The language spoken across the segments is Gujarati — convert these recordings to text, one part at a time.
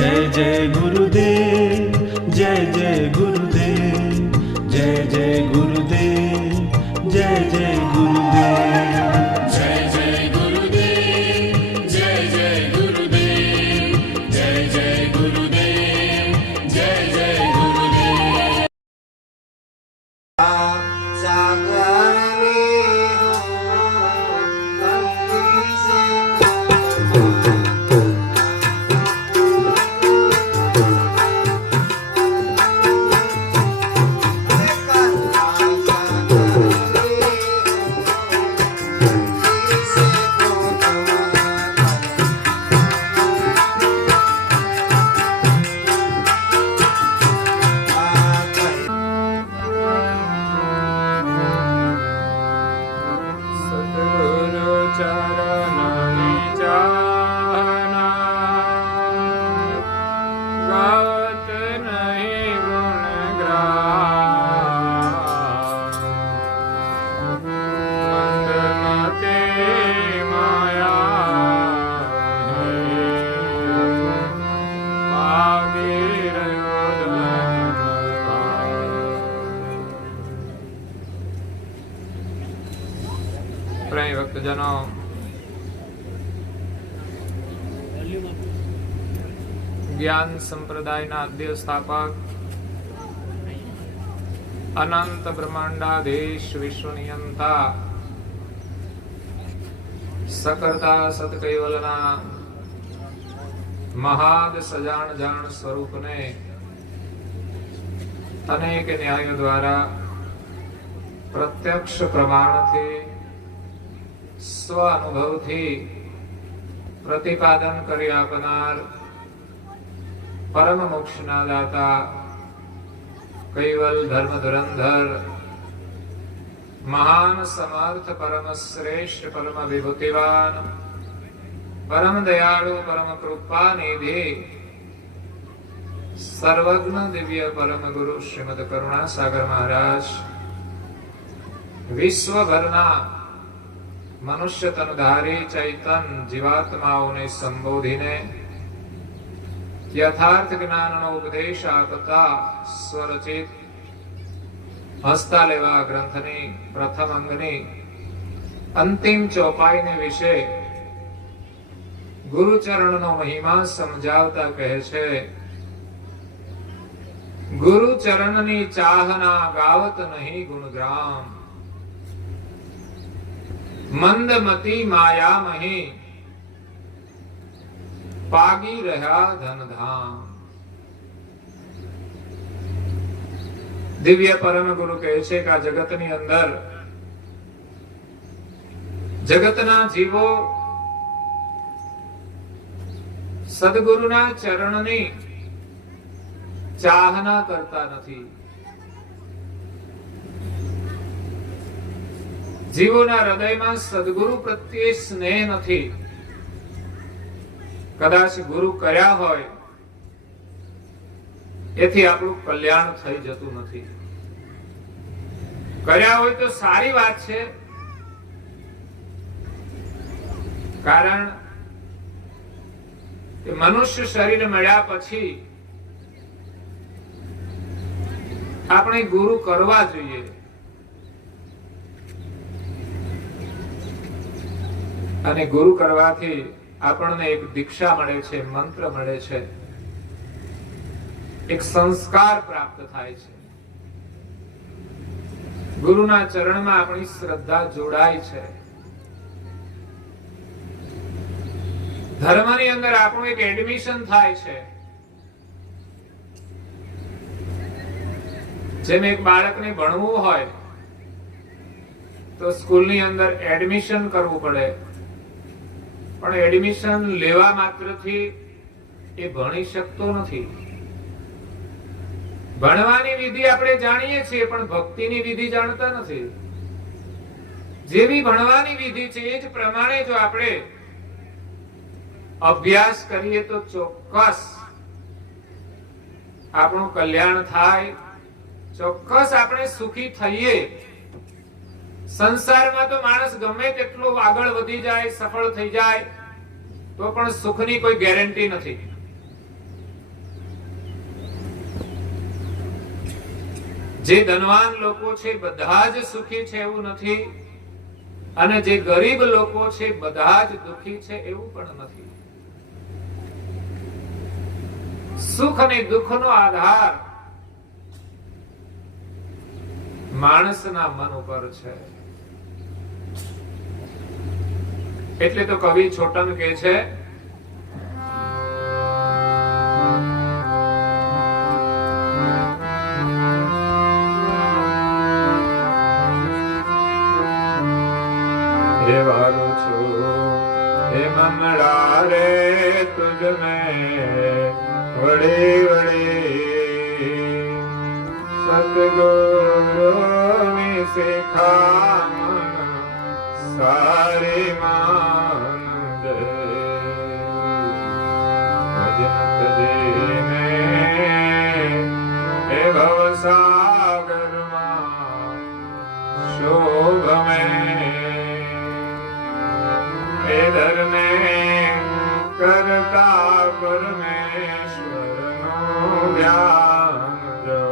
जय जय गुरुदेव, जय जय गुरुदेव, जय जय गुरुदेव, जय जय गुरुदेव, जय जय गुरुदेव, जय जय गुरुदेव, जय जय गुरुदेव, जय जय गुरुदेव। ભક્તજનો, જ્ઞાન સંપ્રદાયના આદ્ય સ્થાપક અનંત બ્રહ્માંડાધીશ વિશ્વનિયંતા સકર્તા સતકૈવલના મહાદ સજાણ જાણ સ્વરૂપને અનેક ન્યાયો દ્વારા પ્રત્યક્ષ પ્રમાણથી સ્વ અનુભવથી પ્રતિપાદન કરી આપનાર પરમ મોક્ષના દાતા કૈવલ ધર્મ ધુરંધર મહાન સમર્થ પરમ શ્રેષ્ઠ પરમ વિભૂતિવાન પરમ દયાળુ પરમ કૃપા નિધિ સર્વજ્ઞ દિવ્ય પરમ ગુરુ શ્રીમદ કરુણા સાગર મહારાજ વિશ્વભરના મનુષ્ય તનધારી ચૈતન જીવાત્માઓને સંબોધીને યથાર્થ જ્ઞાનનો ઉપદેશ આપતા સ્વરચિત હસ્તા લેવા ગ્રંથની પ્રથમ અંગની અંતિમ ચોપાઈને વિશે ગુરુચરણનો મહિમા સમજાવતા કહે છે, ગુરુચરણની ચાહના ગાવત નહીં ગુણગ્રામ, મંદમતી માયા મહી પાગી રહ્યા ધનધામ। દિવ્ય પરમ ગુરુ કહે છે કે આ જગતની અંદર જગતના જીવો સદગુરુના ચરણની ચાહના કરતા નથી। જીવોના હૃદયમાં સદગુરુ પ્રત્યે સ્નેહ નથી। કદાચ ગુરુ કર્યા હોય એથી આપણું કલ્યાણ થઈ જતું નથી। કર્યા હોય તો સારી વાત છે, કારણ કે મનુષ્ય શરીર મળ્યા પછી આપણે ગુરુ કરવા જોઈએ। અને ગુરુ કરવાથી આપણને એક દીક્ષા મળે છે, મંત્ર મળે છે, એક સંસ્કાર પ્રાપ્ત થાય છે। ગુરુના ચરણમાં આપણી શ્રદ્ધા જોડાય છે। ધર્મની અંદર આપણું એક એડમિશન થાય છે। જેમ એક બાળકને ભણવું હોય તો સ્કૂલની અંદર એડમિશન કરવું પડે, પણ એડમિશન લેવા માત્રથી એ ભણી શકતો નથી। ભણવાની વિધિ આપણે જાણીએ છીએ, પણ ભક્તિની વિધિ જાણતા નથી। જેવી ભણવાની વિધિ છે એ જ પ્રમાણે જો આપણે અભ્યાસ કરીએ તો ચોક્કસ આપણું કલ્યાણ થાય, ચોક્કસ આપણે સુખી થઈએ। સંસારમાં તો માણસ ગમે તેટલો આગળ વધી જાય, સફળ થઈ જાય, તો પણ સુખની કોઈ ગેરંટી નથી। જે ધનવાન લોકો છે બધા જ સુખી છે એવું નથી, અને જે ગરીબ લોકો છે બધા જ દુખી છે એવું પણ નથી. સુખ અને દુઃખનો આધાર માણસના મન ઉપર છે. એટલે તો કવિ છોટન કહે છે, હે વારું છું હે મનડા રે તુજને વડે વડે સતગુરુની શિખામણ સારી માન દે. ભજન તજીને હે ભવસાગરમાં શોભ મેં ધરને કરતા પરમેશ્વરનું ધ્યાન જો.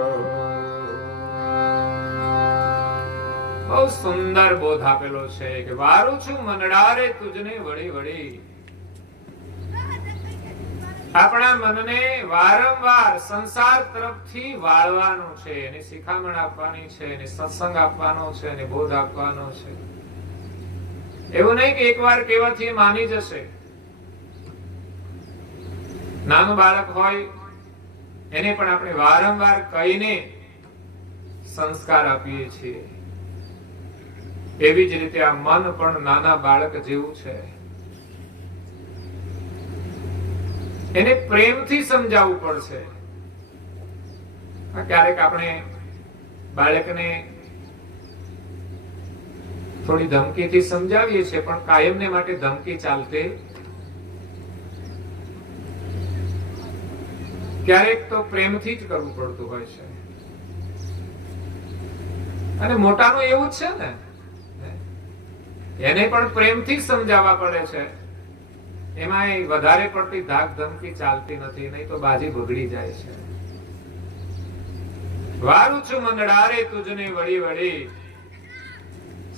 બહુ સુંદર બોધ આપેલો છે કે વારું છું મનડારે તુજને વળી વળી. આપણા મનને વારંવાર સંસાર તરફથી વાળવાનું છે, એને શિખામણ આપવાની છે, એને સત્સંગ આપવાનો છે, એને બોધ આપવાનો છે. એવું નહીં કે એકવાર કહેવાથી માની જશે. નાનું બાળક હોય એને પણ આપણે વારંવાર કહીને સંસ્કાર આપીએ છીએ. એવી જ રીતે આ મન પણ નાના બાળક જેવું છે. એને પ્રેમથી સમજાવવું પડશે. ક્યારેક આપણે બાળકને થોડી ધમકીથી સમજાવીએ છીએ, પણ કાયમને માટે ધમકી ચાલતે. ક્યારેક તો પ્રેમથી જ કરવું પડતું હોય છે. અને મોટાનું એવું જ છે ને, એને પણ પ્રેમથી સમજાવવા પડે છે. એમાં વધારે પડતી ધાક ધમકી ચાલતી નથી, નહીં તો બાજી બગડી જાય છે. વારું છું મંદડારે તુજને વળી વળી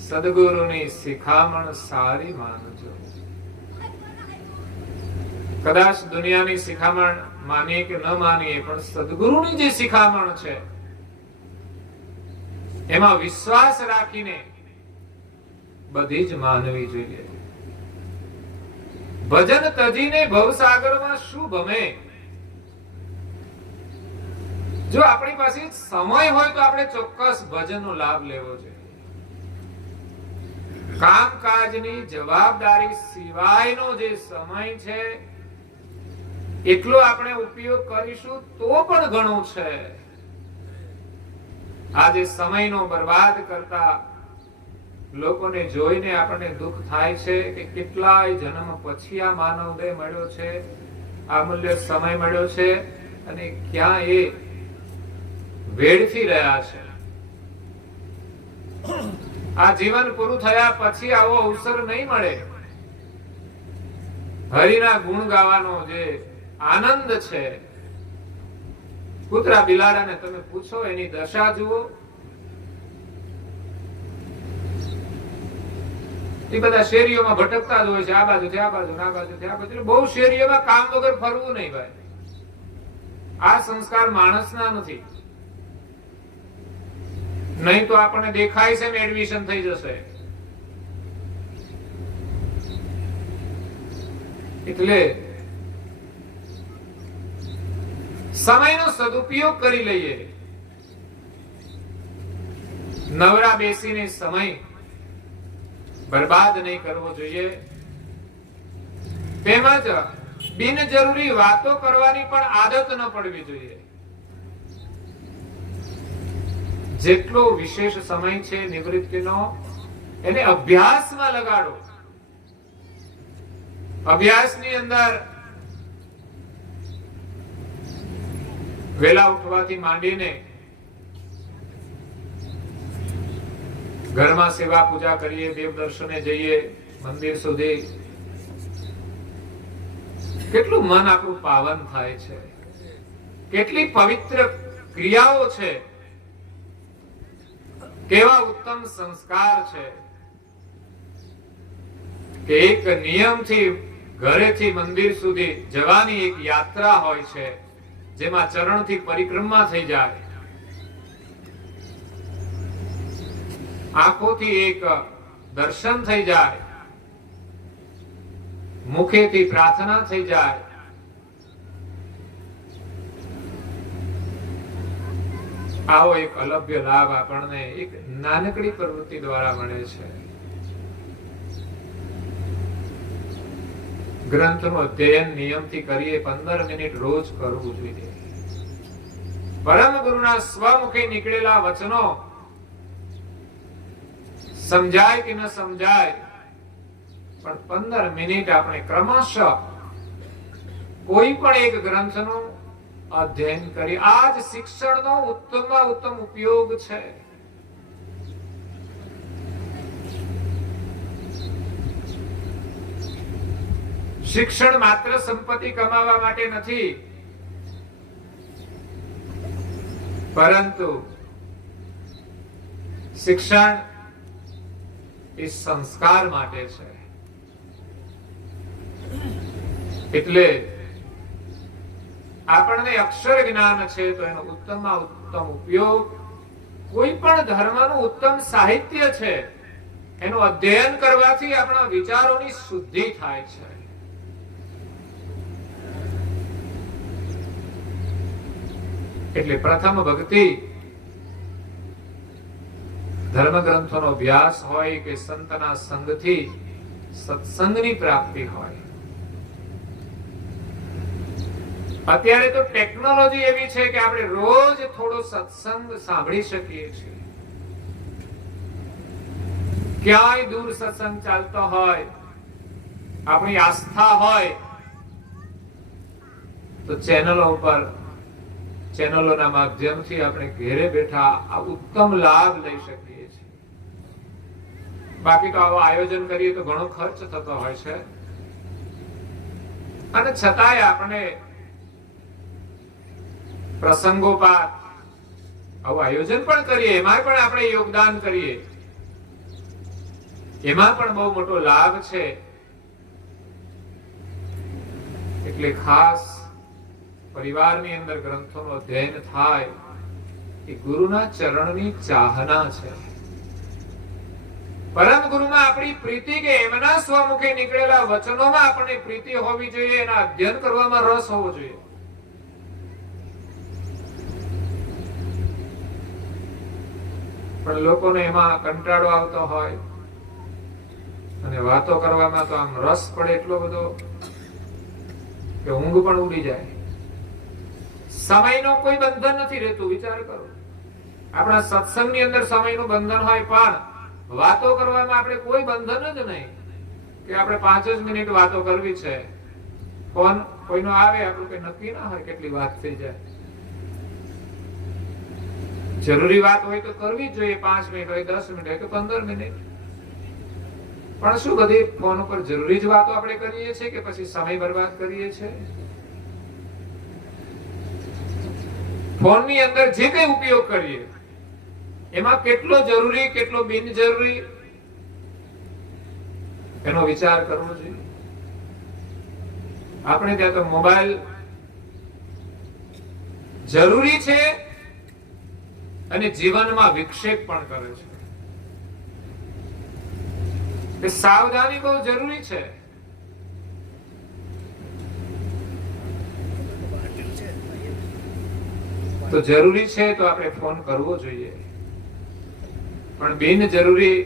સદગુરુની શિખામણ સારી માનજો. કદાચ દુનિયાની શિખામણ માનીએ કે ન માનીએ, પણ સદગુરુની જે શિખામણ છે એમાં વિશ્વાસ રાખીને બધી જ માનવી જોઈએ. ભજન તજીને ભવસાગરમાં શું ભમે. જો આપણી પાસે સમય હોય તો આપણે ચોક્કસ ભજનનો લાભ લેવો જોઈએ. કામકાજની જવાબદારી સિવાયનો જે સમય છે એટલો આપણે ઉપયોગ કરીશું તો પણ ઘણું છે. આજે સમયનો બરબાદ કરતા લોકોને જોઈને આપણને દુઃખ થાય છે કે કેટલાય જન્મ પછી આ માનવ દેહ મળ્યો છે, આ મૂલ્ય સમય મળ્યો છે, અને ક્યાં એ વેડફી રહ્યા છે. આ જીવન પૂરું થયા પછી આવો અવસર નહીં મળે. હરિના ગુણ ગાવાનો જે આનંદ છે, કૂતરા બિલાડાને તમે પૂછો એની દશા જુઓ. એ બધા શેરીઓમાં ભટકતા જ હોય છે, આ બાજુથી આ બાજુ, આ બાજુથી આ બાજુ. બહુ શેરીઓમાં કામ વગર ફરવું નહીં ભાઈ. આ સંસ્કાર માણસના નથી. નહીં તો આપણને દેખાય છે ને એડમિશન થઈ જશે. એટલે સમયનો સદુપયોગ કરી લઈએ. નવરા બેસીને સમય બરબાદ નહીં કરવો જોઈએ. તેમજ બિનજરૂરી વાતો કરવાની પણ આદત ન પડવી જોઈએ. જેટલો વિશેષ સમય છે નિવૃત્તિનો એને અભ્યાસમાં લગાડો. અભ્યાસની અંદર વેલા ઉઠવાથી માંડીને ઘરમાં સેવા પૂજા કરીએ, દેવ દર્શને જઈએ, મંદિર સુધી કેટલું મન આપણું પાવન થાય છે. કેટલી પવિત્ર ક્રિયાઓ છે કેવા ઉત્તમ સંસ્કાર છે કે એક નિયમથી ઘરેથી મંદિર સુધી જવાની એક યાત્રા હોય છે, જેમાં ચરણથી પરિક્રમા થઈ જાય, આંખોથી એક દર્શન થઈ જાય, મુખેથી પ્રાર્થના થઈ જાય. આવો એક અલભ્ય લાભ આપણને એક નાનકડી પ્રવૃત્તિ દ્વારા મળે છે. ગ્રંથનું અધ્યયન નિયમથી કરીએ, 15 મિનિટ રોજ કરવું જોઈએ. પરમ ગુરુના સ્વમુખે નીકળેલા વચનો સમજાય કે ન સમજાય, પણ 15 મિનિટ આપણે ક્રમશઃ કોઈ પણ એક ગ્રંથનું અધ્યયન કરી. આ જ શિક્ષણનો ઉત્તમમાં ઉત્તમ ઉપયોગ છે. શિક્ષણ માત્ર સંપત્તિ કમાવા માટે નથી, પરંતુ શિક્ષણ એ સંસ્કાર માટે છે. એટલે આપણને અક્ષર જ્ઞાન છે તો એનો ઉત્તમમાં ઉત્તમ ઉપયોગ, કોઈ પણ ધર્મનું ઉત્તમ સાહિત્ય છે એનું અધ્યયન કરવાથી આપણા વિચારોની શુદ્ધિ થાય છે. એટલે પ્રથમ ભક્તિ ધર્મ ગ્રંથોનો અભ્યાસ હોય કે સંતના સંગથી સત્સંગની પ્રાપ્તિ હોય. અત્યારે તો ટેકનોલોજી એવી છે કે આપણે રોજ થોડો સત્સંગ સાંભળી શકીએ છીએ. ક્યાંય દૂર સત્સંગ ચાલતો હોય, આપણી આસ્થા હોય તો ચેનલોના માધ્યમથી આપણે ઘેરે બેઠા આ ઉત્તમ લાભ લઈ શકીએ છીએ. બાકી તો આવું આયોજન કરીએ તો ઘણો ખર્ચ થતો હોય છે, અને છતાંય આપણે પ્રસંગોપાત આવું આયોજન પણ કરીએ, એમાં પણ આપણે યોગદાન કરીએ, એમાં પણ બહુ મોટો લાભ છે. એટલે ખાસ પરિવારની અંદર ગ્રંથોનું અધ્યયન થાય એ ગુરુના ચરણની ચાહના છે. પરમ ગુરુમાં આપણી પ્રીતિ કે એમના સ્વમુખે નીકળેલા વચનોમાં આપણને પ્રીતિ હોવી જોઈએ, એના અધ્યયન કરવામાં રસ હોવો જોઈએ. પણ લોકોને એમાં કંટાળો આવતો હોય અને વાતો કરવામાં તો આમ રસ પડે એટલો બધો કે ઊંઘ પણ ઉડી જાય. સમયનો કોઈ બંધન નથી રહેતું. વિચાર કરો, આપણા સત્સંગની અંદર સમયનું બંધન હોય, પણ વાતો કરવામાં આપણે કોઈ બંધન જ નહીં કે આપણે 5 જ મિનિટ વાતો કરવી છે. ફોન કોઈનો આવે, આપણું કઈ નક્કી ના હોય કેટલી વાત થઈ જાય. જરૂરી વાત હોય તો કરવી જ જોઈએ, 5 મિનિટ હોય, 10 મિનિટ હોય કે 15 મિનિટ. પણ શું બધી ફોન ઉપર જરૂરી જ વાતો આપણે કરીએ છીએ કે પછી સમય બરબાદ કરીએ છીએ? ફોનની અંદર જે કઈ ઉપયોગ કરીએ એમાં કેટલો જરૂરી કેટલો બિનજરૂરી એનો વિચાર કરવો જોઈએ. આપણે ત્યાં તો મોબાઈલ જરૂરી છે અને જીવનમાં વિક્ષેપ પણ કરે છે. એ સાવધાની બહુ જરૂરી છે. તો જરૂરી છે તો આપણે ફોન કરવો જોઈએ, પણ બિનજરૂરી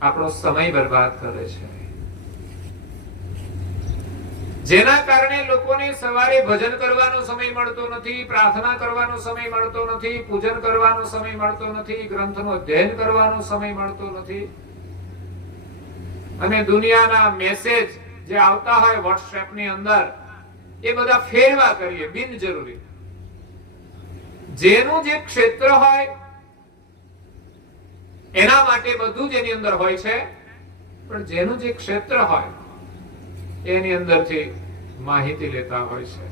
આપણો સમય બરબાદ કરે છે. જેના કારણે લોકોને સવારે ભજન કરવાનો સમય મળતો નથી, પ્રાર્થના કરવાનો સમય મળતો નથી, પૂજન કરવાનો સમય મળતો નથી, ગ્રંથનું અધ્યયન કરવાનો સમય મળતો નથી. અને દુનિયાના મેસેજ જે આવતા હોય વોટ્સએપ ની અંદર એ બધા ફેરવા કરીએ બિનજરૂરી. જેનું જે ક્ષેત્ર હોય એના માટે બધું જ એની અંદર હોય છે, પણ જેનું જે ક્ષેત્ર હોય એની અંદરથી માહિતી લેતા હોય છે.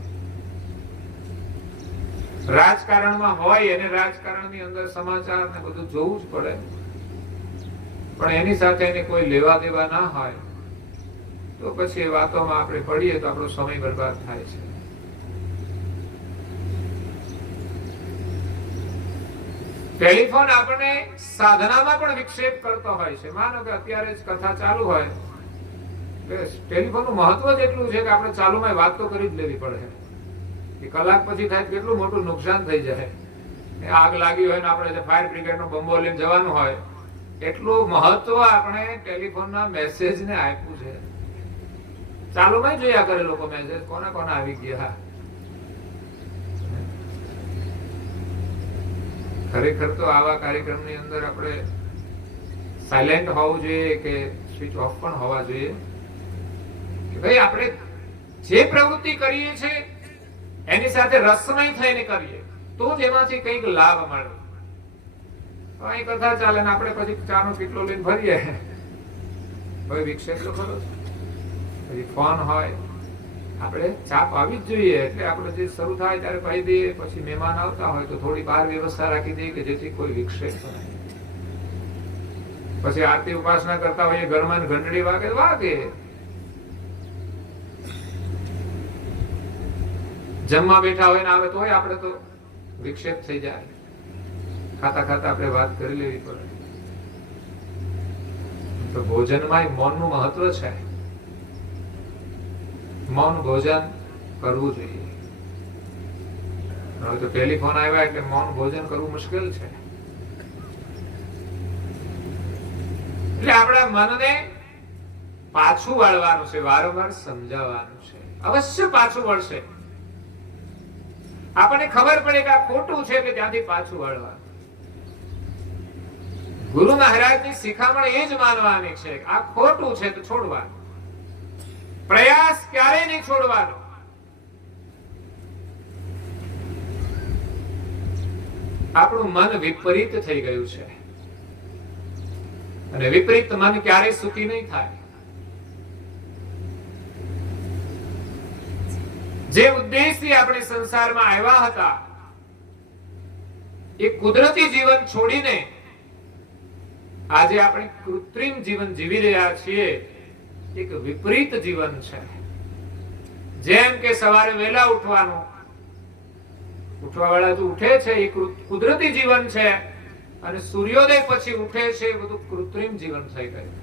રાજકારણમાં હોય અને રાજકારણની અંદર સમાચાર ને બધું જોવું જ પડે, પણ એની સાથે એને કોઈ લેવા દેવા ના હોય તો પછી એ વાતોમાં આપણે પડીએ તો આપણો સમય બરબાદ થાય છે. ટેલિફોન આપણને સાધનામાં પણ વિક્ષેપ કરતો હોય છે. માનો કે અત્યારે જ કથા ચાલુ હોય, ટેલિફોનનું મહત્વ જ એટલું છે કે આપણે ચાલુમાં વાત તો કરી જ લેવી પડે. એ કલાક પછી થાય કેટલું મોટું નુકસાન થઈ જાય. આગ લાગી હોય ને આપણે ફાયર બ્રિગેડનો બંબો લઈને જવાનું હોય, એટલું મહત્વ આપણે ટેલિફોનના મેસેજને આપ્યું છે. ચાલુમાં જોયા કરે લોકો મેસેજ કોના કોના આવી ગયા. ખરેખર તો આવા કાર્યક્રમની અંદર આપણે સાયલેન્ટ હોવું જોઈએ કે સ્વિચ ઓફ પણ હોવા જોઈએ કે ભાઈ આપણે જે પ્રવૃત્તિ કરીએ છીએ એની સાથે રસમય થઈને કરીએ તો જ એમાંથી કંઈક લાભ મળે. અહીં કથા ચાલે ને આપણે પછી ચાનો પીટલો લઈને ફરીએ, ભાઈ વિક્ષેપ તો ખરો. પછી ફોન હોય, આપણે ચાપ આવી જ જોઈએ એટલે આપણે જે શરૂ થાય ત્યારે કહી દઈએ. પછી મહેમાન આવતા હોય તો થોડી બહાર વ્યવસ્થા રાખી દઈએ કે જેથી કોઈ વિક્ષેપ નહીં. પછી આરતી ઉપાસના કરતા હોઈએ ઘરમાં ઘંટડી વાગે વાગે, જમવા બેઠા હોય ને આવે તોય આપણે તો વિક્ષેપ થઈ જાય. ખાતા ખાતા આપણે વાત કરી લેવી પડે. તો ભોજનમાં મૌનનું મહત્વ છે. મૌન ભોજન કરવું જોઈએ. હવે તો ટેલિફોન આવ્યા એટલે મૌન ભોજન કરવું મુશ્કેલ છે. એટલે આપણા મનને પાછું વાળવાનું છે, વારંવાર સમજાવવાનું છે. અવશ્ય પાછું વળશે. આપણને ખબર પડે કે આ ખોટું છે કે ત્યાંથી પાછું વળવાનું. ગુરુ મહારાજની શિખામણ એ જ માનવાની છે કે આ ખોટું છે તો છોડવાનું. પ્રયાસ ક્યારેય નહીં છોડવાનો. આપણું મન વિપરીત થઈ ગયું છે અને વિપરીત મન ક્યારેય સુખી નહીં થાય. જે ઉદ્દેશથી આપણે સંસારમાં આવ્યા હતા એ કુદરતી જીવન છોડીને આજે આપણે કૃત્રિમ જીવન જીવી રહ્યા છીએ. એક વિપરીત જીવન છે. જેમ કે સવારે વહેલા ઉઠવાનું, ઉઠવા વાળા તો ઉઠે છે એ કુદરતી જીવન છે, અને સૂર્યોદય પછી ઉઠે છે એ બધું કૃત્રિમ જીવન થઈ ગયું.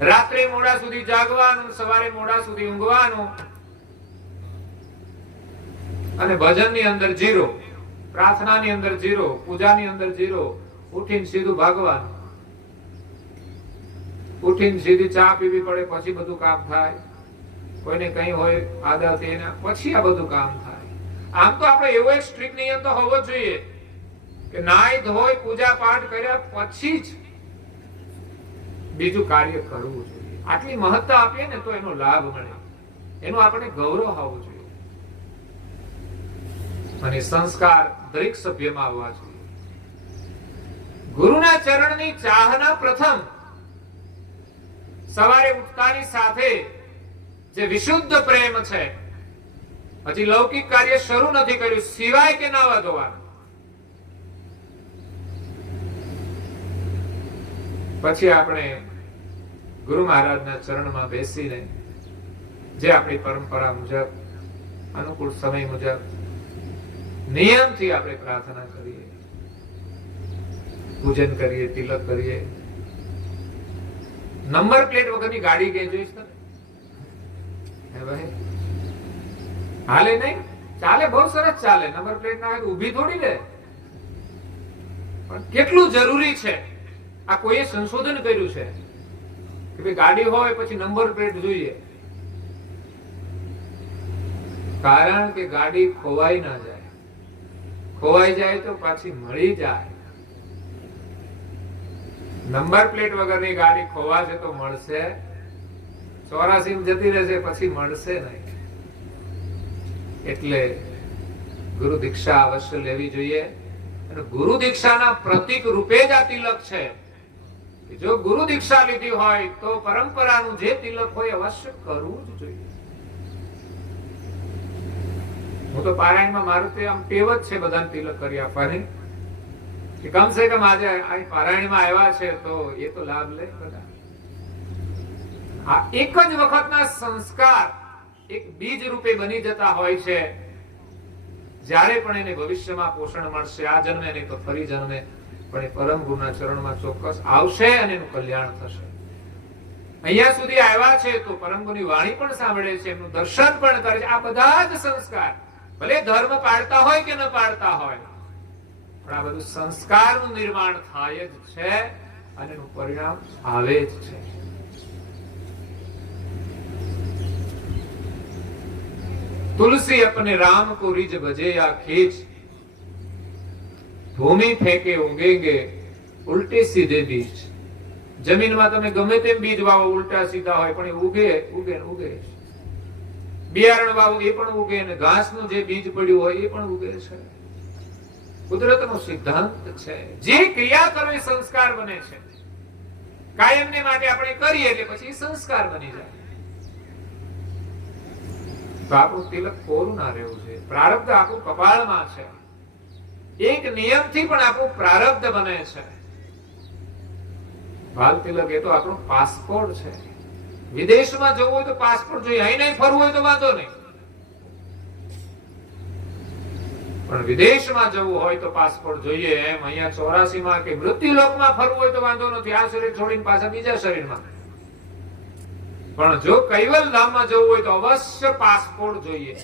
રાત્રે મોડા સુધી જાગવાનું, સવારે મોડા સુધી ઊંઘવાનું, અને ભજનની અંદર જીરો, પ્રાર્થનાની અંદર જીરો, પૂજાની અંદર જીરો, ઉઠીને સીધું ભાગવાનું. ઉઠીને સીધી ચા પીવી પડે પછી બધું કામ થાય. કોઈને કઈ હોય આદત એના પછી આ બધું કામ થાય. આમ તો આપણે એવો એક સ્ટ્રિક્ટ નિયમ તો હોવો જોઈએ કે નાઈ ધોઈ પૂજા પાઠ કર્યા પછી જ બીજું કાર્ય કરવું જોઈએ. આટલી મહત્તા આપીએ ને તો એનો લાભ મળે, એનું આપણે ગૌરવ હોવું જોઈએ. અને સંસ્કાર દરેક સભ્યમાં આવવા જોઈએ. ગુરુના ચરણની ચાહના પ્રથમ. સવારે ઉઠતાની સાથે જે વિશુદ્ધ પ્રેમ છે, હજી લૌકિક કાર્ય શરૂ નથી કર્યું સિવાય કે નાવા ધોવાનું, પછી આપણે ગુરુ મહારાજના ચરણમાં બેસીને જે આપણી પરંપરા મુજબ અનુકૂળ સમય મુજબ નિયમથી આપણે પ્રાર્થના કરીએ, પૂજન કરીએ, તિલક કરીએ. નંબર પ્લેટ વગરની ગાડી કે જોઈશ ને ભાઈ, હાલે નહીં, ચાલે, બહુ સરસ ચાલે. નંબર પ્લેટ ના હોય ઊભી થોડી લે. પણ કેટલું જરૂરી છે, આ કોઈએ સંશોધન કર્યું છે કે ભાઈ ગાડી હોય પછી નંબર પ્લેટ જોઈએ. કારણ કે ગાડી ખોવાઈ ના જાય. ખોવાઈ જાય તો પાછી મળી જાય. નંબર પ્લેટ વગરની ગાડી ખોવાશે તો મળશે, 84 જતી રહેશે પછી મળશે નહીં. એટલે ગુરુ દીક્ષા અવશ્ય લેવી જોઈએ. અને ગુરુ દીક્ષાના પ્રતીક રૂપે જ આ તિલક છે. જો ગુરુ દીક્ષા લીધી હોય તો પરંપરાનું જે તિલક હોય અવશ્ય કરવું જ જોઈએ. હું તો પારાયણમાં મારું તે આમ ટેવ જ છે બધાને તિલક કરી આપવાની, કે કમસે કમ આજે અહીં પારાયણમાં આવ્યા છે તો એ તો લાભ લે બધા. આ એક જ વખતના સંસ્કાર એક બીજ રૂપે બની જતા હોય છે. જ્યારે પણ એને ભવિષ્યમાં પોષણ મળશે, આ જન્મે નહીં તો ફરી જન્મે, પણ એ પરમ ગુરુના ચરણમાં ચોક્કસ આવશે અને એનું કલ્યાણ થશે. અહીંયા સુધી આવ્યા છે તો પરમ ગુરુની વાણી પણ સાંભળે છે, એમનું દર્શન પણ કરે છે. આ બધા જ સંસ્કાર ભલે ધર્મ પાળતા હોય કે ન પાળતા હોય, પણ આ બધું સંસ્કારનું નિર્માણ થાય જ છે અને એનું પરિણામ આવે જ છે. तुलसी अपने राम को रिज बजे या खींच, भूमि फेंके उगेंगे उल्टे सीधे बीज. જમીનમાં તમે ગમે તેમ બીજ વાવો, ઉલટા સીધા હોય, પણ એ ઉગે ઉગે ને ઉગે. બિયારણ વાવો એ પણ ઉગે, ને ઘાસનું જે બીજ પડ્યું હોય એ પણ ઉગે છે. કુદરતનો સિદ્ધાંત છે. જે ક્રિયા કરો એ સંસ્કાર બને છે. કાયમને માટે આપણે કરીએ એટલે પછી સંસ્કાર બની જાય. તો આપણું તિલક કોરું ના રહેવું જોઈએ. પ્રારબ્ધ આપણું કપાળમાં છે. એક નિયમથી પણ આપણું પ્રારબ્ધ બને છે. બાલ તિલક એ તો આપણો પાસપોર્ટ છે. વિદેશમાં જવું હોય તો પાસપોર્ટ જોઈએ, અહીં નહીં ફરવું હોય તો વાંધો નહીં, પણ વિદેશમાં જવું હોય તો પાસપોર્ટ જોઈએ. એમ અહીંયા 84 કે મૃત્યુલોકમાં ફરવું હોય તો વાંધો નથી, આ શરીર છોડીને પાછા બીજા શરીરમાં. પણ જો કૈવલ ધામમાં જવું હોય તો અવશ્ય પાસપોર્ટ જોઈએ.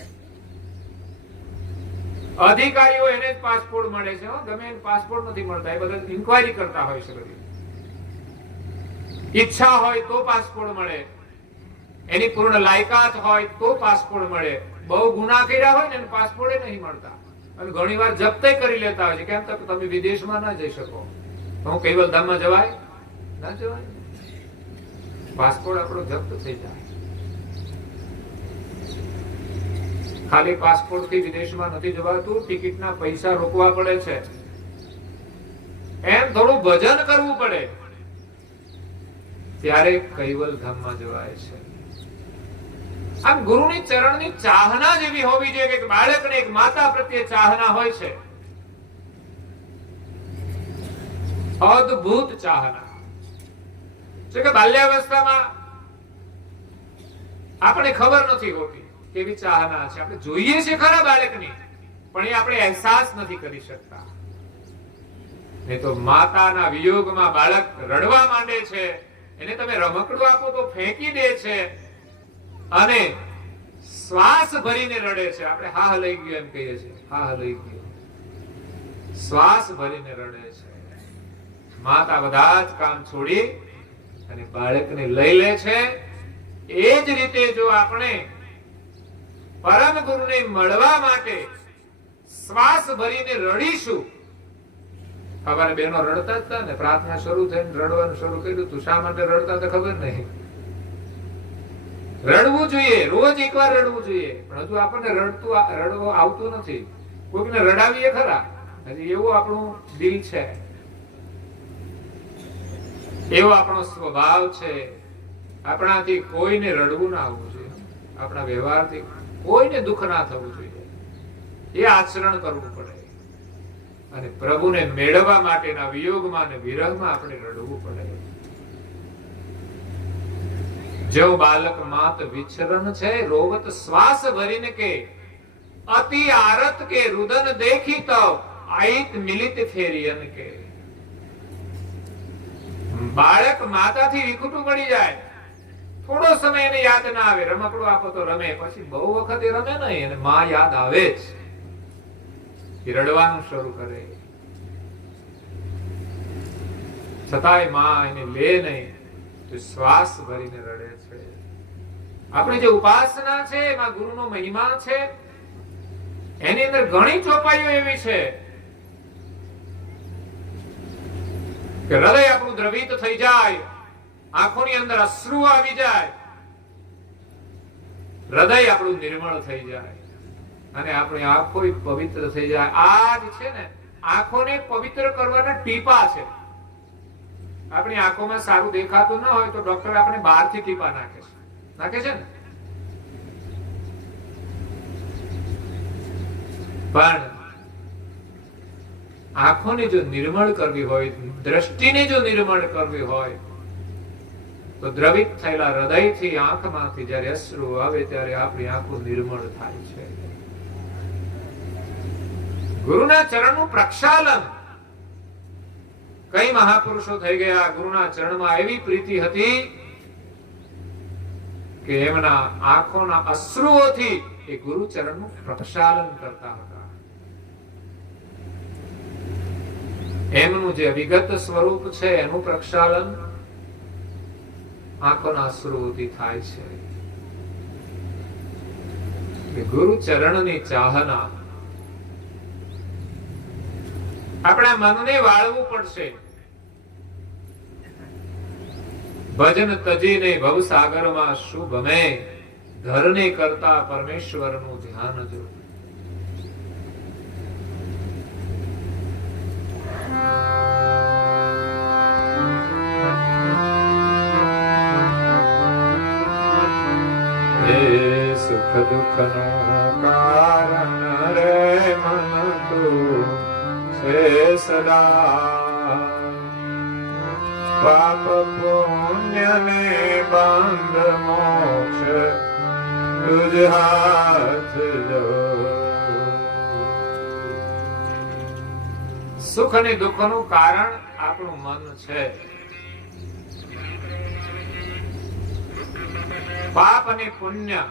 અધિકારીઓ એને જ પાસપોર્ટ મળે છે, ગમે એને પાસપોર્ટ નથી મળતા. એ બધા ઇન્ક્વાયરી કરતા હોય છે. બધી ઈચ્છા હોય તો પાસપોર્ટ મળે, એની પૂર્ણ લાયકાત હોય તો પાસપોર્ટ મળે. બહુ ગુના કર્યા હોય ને એને પાસપોર્ટ નહીં મળતા, અને ઘણી વાર જપ્ત કરી લેતા હોય છે. કેમ તો તમે વિદેશમાં ના જઈ શકો, તો હું કૈવલ ધામમાં જવાય ના જવાય? પાસપોર્ટ આપણો જપ્ત થઈ જાય. ખાલી પાસપોર્ટ થી વિદેશમાં નથી જવાતું, ટિકિટના પૈસા રોકવા પડે છે. એમ થોડું ભજન કરવું પડે, ત્યારે કૈવલ ધામમાં જવાય છે. આમ ગુરુની ચરણની ચાહના જેવી હોવી જોઈએ કે બાળકને એક માતા પ્રત્યે ચાહના હોય છે, અદ્ભુત ચાહના છે. કે બાલ્યાવસ્થામાં આપણે ખબર નથી હોતી કેવી ચાહના છે. આપણે જોઈએ છે ખરા બાળકની, પણ એ આપણે અહેસાસ નથી કરી શકતા. નહીં તો માતાના વિયોગમાં બાળક રડવા માંડે છે. એને તમે રમકડું આપો તો ફેંકી દે છે, અને શ્વાસ ભરીને રડે છે. આપણે હા લઈ ગયો એમ કહીએ છીએ, હા લઈ ગયો. શ્વાસ ભરીને રડે છે. માતા બધા જ કામ છોડી અને બાળકને લઈ લે છે. એ જ રીતે જો આપણે પરમ ગુરુને મળવા માટે શ્વાસ ભરીને રડીશું. અમારે બહેનો રડતા જ હતા ને, પ્રાર્થના શરૂ થઈને રડવાનું શરૂ કર્યું હતું. શા માટે રડતા હતા ખબર નહીં. રડવું જોઈએ, રોજ એકવાર રડવું જોઈએ, પણ હજુ આપણને રડવું આવતું નથી. કોઈકને રડાવીએ ખરા, હજી એવું આપણું દિલ છે, એવો આપણો સ્વભાવ છે. આપણાથી કોઈને રડવું ના આવવું જોઈએ, આપણા વ્યવહારથી કોઈને દુઃખ ના થવું જોઈએ. એ આચરણ કરવું પડે. અને પ્રભુને મેળવવા માટેના વિયોગમાં અને વિરહમાં આપણે રડવું પડે. જો બાલક માત વિચરણ છે, રોવત શ્વાસ ભરીને કે અતિ આરત કે રુદન દેખી તો આઈત મિલિત ફેરિયન કે. બાળક માતાથી વિખૂટું પડી જાય, થોડો સમય એને યાદ ના આવે, રમકડું આપો તો રમે, પછી બહુ વખત એ રમે નહીં, અને માં યાદ આવે જ, રડવાનું શરૂ કરે. છતાંય માં એને લે નહીં, તો શ્વાસ ભરીને રડે છે. આપણી જે ઉપાસના છે એમાં ગુરુનો મહિમા છે. એની અંદર ઘણી ચોપાઈઓ એવી છે કે હૃદય આપણું દ્રવિત થઈ જાય, આંખોની અંદર અશ્રુ આવી જાય, હૃદય આપણું નિર્મળ થઈ જાય, અને આપણી આંખો પવિત્ર થઈ જાય. આ જ છે ને આંખોને પવિત્ર કરવાના ટીપા છે. આપણી આંખોમાં સારું દેખાતું ન હોય તો ડોક્ટર આપણે બહારથી ટીપા નાખે છે ને. પણ આંખોને જો નિર્મળ કરવી હોય, દ્રષ્ટિને જો નિર્મળ કરવી હોય, તો દ્રવિત થયેલા હૃદયથી આંખમાંથી જ્યારે અશ્રુ આવે ત્યારે આપણી આંખો નિર્મળ થાય છે. ગુરુના ચરણનું પ્રક્ષાલન. કઈ મહાપુરુષો થઈ ગયા, ગુરુના ચરણમાં એવી પ્રીતિ હતી કે એમના આંખોના અશ્રુઓથી એ ગુરુ ચરણનું પ્રક્ષાલન કરતા હતા. એમનું જે વિગત સ્વરૂપ છે એનું પ્રક્ષાલન આંખોના અશ્રુઓથી થાય છે. કે ગુરુ ચરણની ચાહના આપણા મનને વાળવું પડશે. ભજન તજીને ભવસાગરમાં શું ગમે, ધરને કરતા પરમેશ્વરનું ધ્યાન જો. સુખ દુઃખ નું કારણ રે મન તું છે સદા. પાપ પુણ્ય ને બંધ મોક્ષ તુજ હાથ જો. સુખ અને દુઃખ નું કારણ આપણું મન છે. પાપ અને પુણ્ય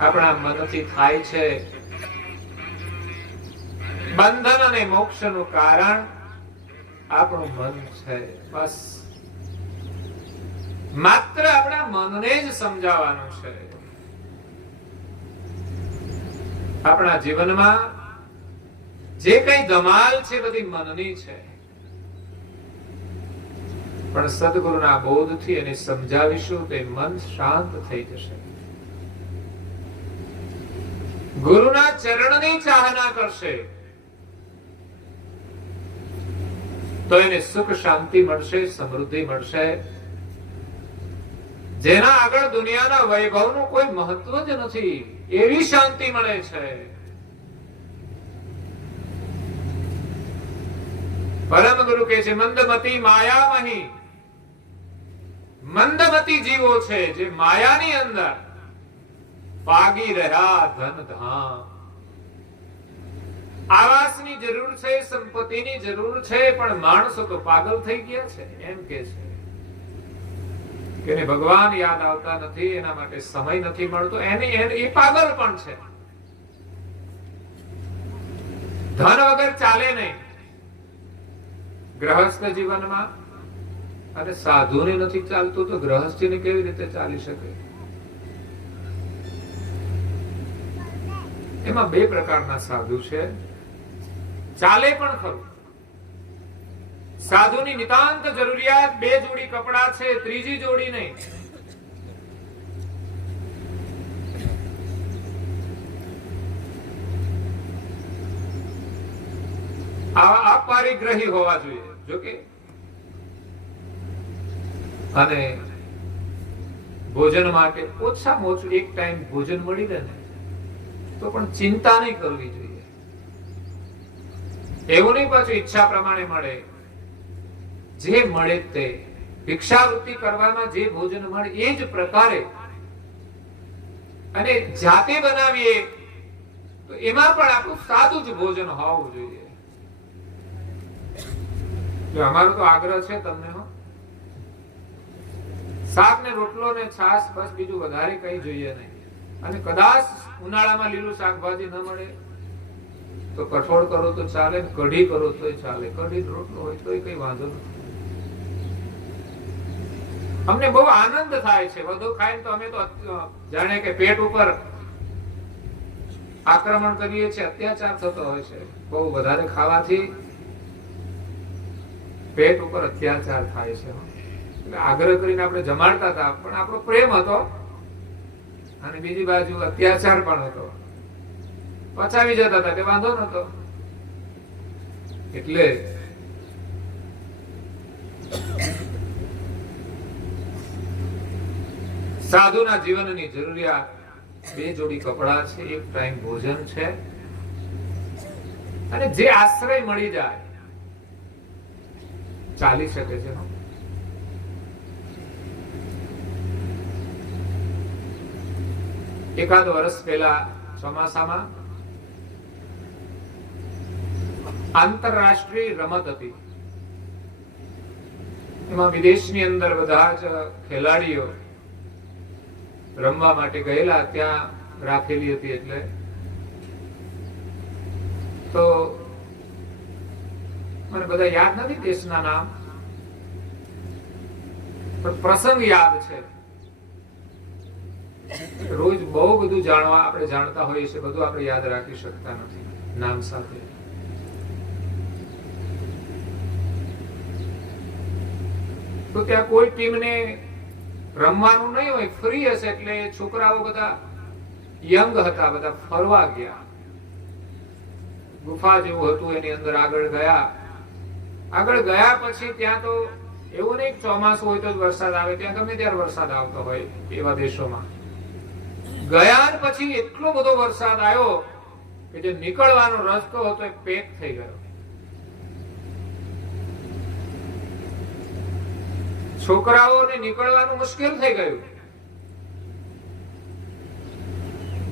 આપણા મનથી થાય છે. બંધન અને મોક્ષ નું કારણ આપણું મન છે. બસ માત્ર આપણા મનને જ સમજાવવાનું છે. આપણા જીવનમાં જે કઈ ધમાલ છે બધી મનની છે. પણ સદગુરુના બોધથી એને સમજાવીશું તો મન શાંત થઈ જશે. ગુરુના ચરણની ચાહના કરશે તો એને સુખ શાંતિ મળશે, સમૃદ્ધિ મળશે. જેના આગળ દુનિયાના વૈભવનું કોઈ મહત્વ જ નથી એવી શાંતિ મળે છે. પરમ ગુરુ કહે છે મંદમતી માયામહી. મંદમતી જીવો છે જે માયાની અંદર પાગી રહ્યા ધન ધામ. આવાસની જરૂર છે, સંપત્તિની જરૂર છે, પણ માણસો તો પાગલ થઈ ગયા છે. એમ કે છે કે ભગવાન યાદ આવતા નથી, એના માટે સમય નથી મળતો, એને એ પાગલ પણ છે. ધન વગર ચાલે નહીં. ગ્રહસ્થ જીવનમાં અને સાધુને નથી ચાલતું તો ગ્રહસ્થને કેવી રીતે ચાલી શકે? એમાં બે પ્રકારના સાધુ છે. ચાલે પણ ખરું. સાધુની નિતાંત જરૂરિયાત બે જોડી કપડા છે, ત્રીજી જોડી નહીં. આવા અપારિગ્રહી હોવા જોઈએ. જોકે અને ભોજન માટે ઓછામાં ઓછું એક ટાઈમ ભોજન મળી રહે ને તો પણ ચિંતા નહીં કરવી જોઈએ. એવું નહીં પાછું ઈચ્છા પ્રમાણે મળે. જે મળે તે ભિક્ષાવૃત્તિ કરવામાં જે ભોજન મળે એ જ પ્રકારે અને જાતે બનાવીએ તો એમાં પણ આપણું સાદું જ ભોજન હોવું જોઈએ. અમારો તો આગ્રહ છે તમને, શાક ને રોટલો ને છાશ, બસ બીજું વધારે કઈ જોઈએ નહીં. અને કદાચ ઉનાળામાં લીલું શાકભાજી ન મળે તો કઠોળ કરો તો ચાલે, કઢી કરો તોય ચાલે, કઢી રોટલો હોય તોય કઈ વાંધો નથી. અમને બહુ આનંદ થાય છે. બધું ખાઈને તો અમે તો જાણે કે પેટ ઉપર આક્રમણ કરીએ છીએ, અત્યાચાર થતો હોય છે. બહુ વધારે ખાવાથી પેટ ઉપર અત્યાચાર થાય છે. આગ્રહ કરીને આપણે જમાડતા હતા, પણ આપણો પ્રેમ હતો અને બીજી બાજુ અત્યાચાર પણ હતો. પચાવી જતા હતા, તે વાંધો નતો. એટલે સાધુના જીવનની જરૂરિયાત 2 જોડી કપડા છે, 1 ટાઈમ ભોજન છે, અને જે આશ્રય મળી જાય ચાલી શકે છે. એકાદ વર્ષ પહેલા ચોમાસામાં આંતરરાષ્ટ્રીય રમત હતી. એમાં વિદેશની અંદર બધા જ ખેલાડીઓ રમવા માટે ગયેલા, ત્યાં રાખેલી હતી. એટલે તો મને બધા યાદ નથી દેશના નામ, પણ પ્રસંગ યાદ છે. રોજ બહુ બધું જાણવા આપણે જાણતા હોઈએ છીએ, બધું આપણે યાદ રાખી શકતા નથી નામ સાથે. તો ત્યાં કોઈ ટીમને રમવાનું નહીં હોય, ફ્રી હશે, એટલે છોકરાઓ બધા યંગ હતા, બધા ફરવા ગયા. ગુફા જેવું હતું, એની અંદર આગળ ગયા. આગળ ગયા પછી ત્યાં તો એવું નહીં ચોમાસું હોય તો જ વરસાદ આવે, ત્યાં ગમે ત્યારે વરસાદ આવતો હોય એવા દેશોમાં. ગયા પછી એટલો બધો વરસાદ આવ્યો કે જે નીકળવાનો રસ્તો હતો એ પેક થઈ ગયો. છોકરાઓને નીકળવાનું મુશ્કેલ થઈ ગયું.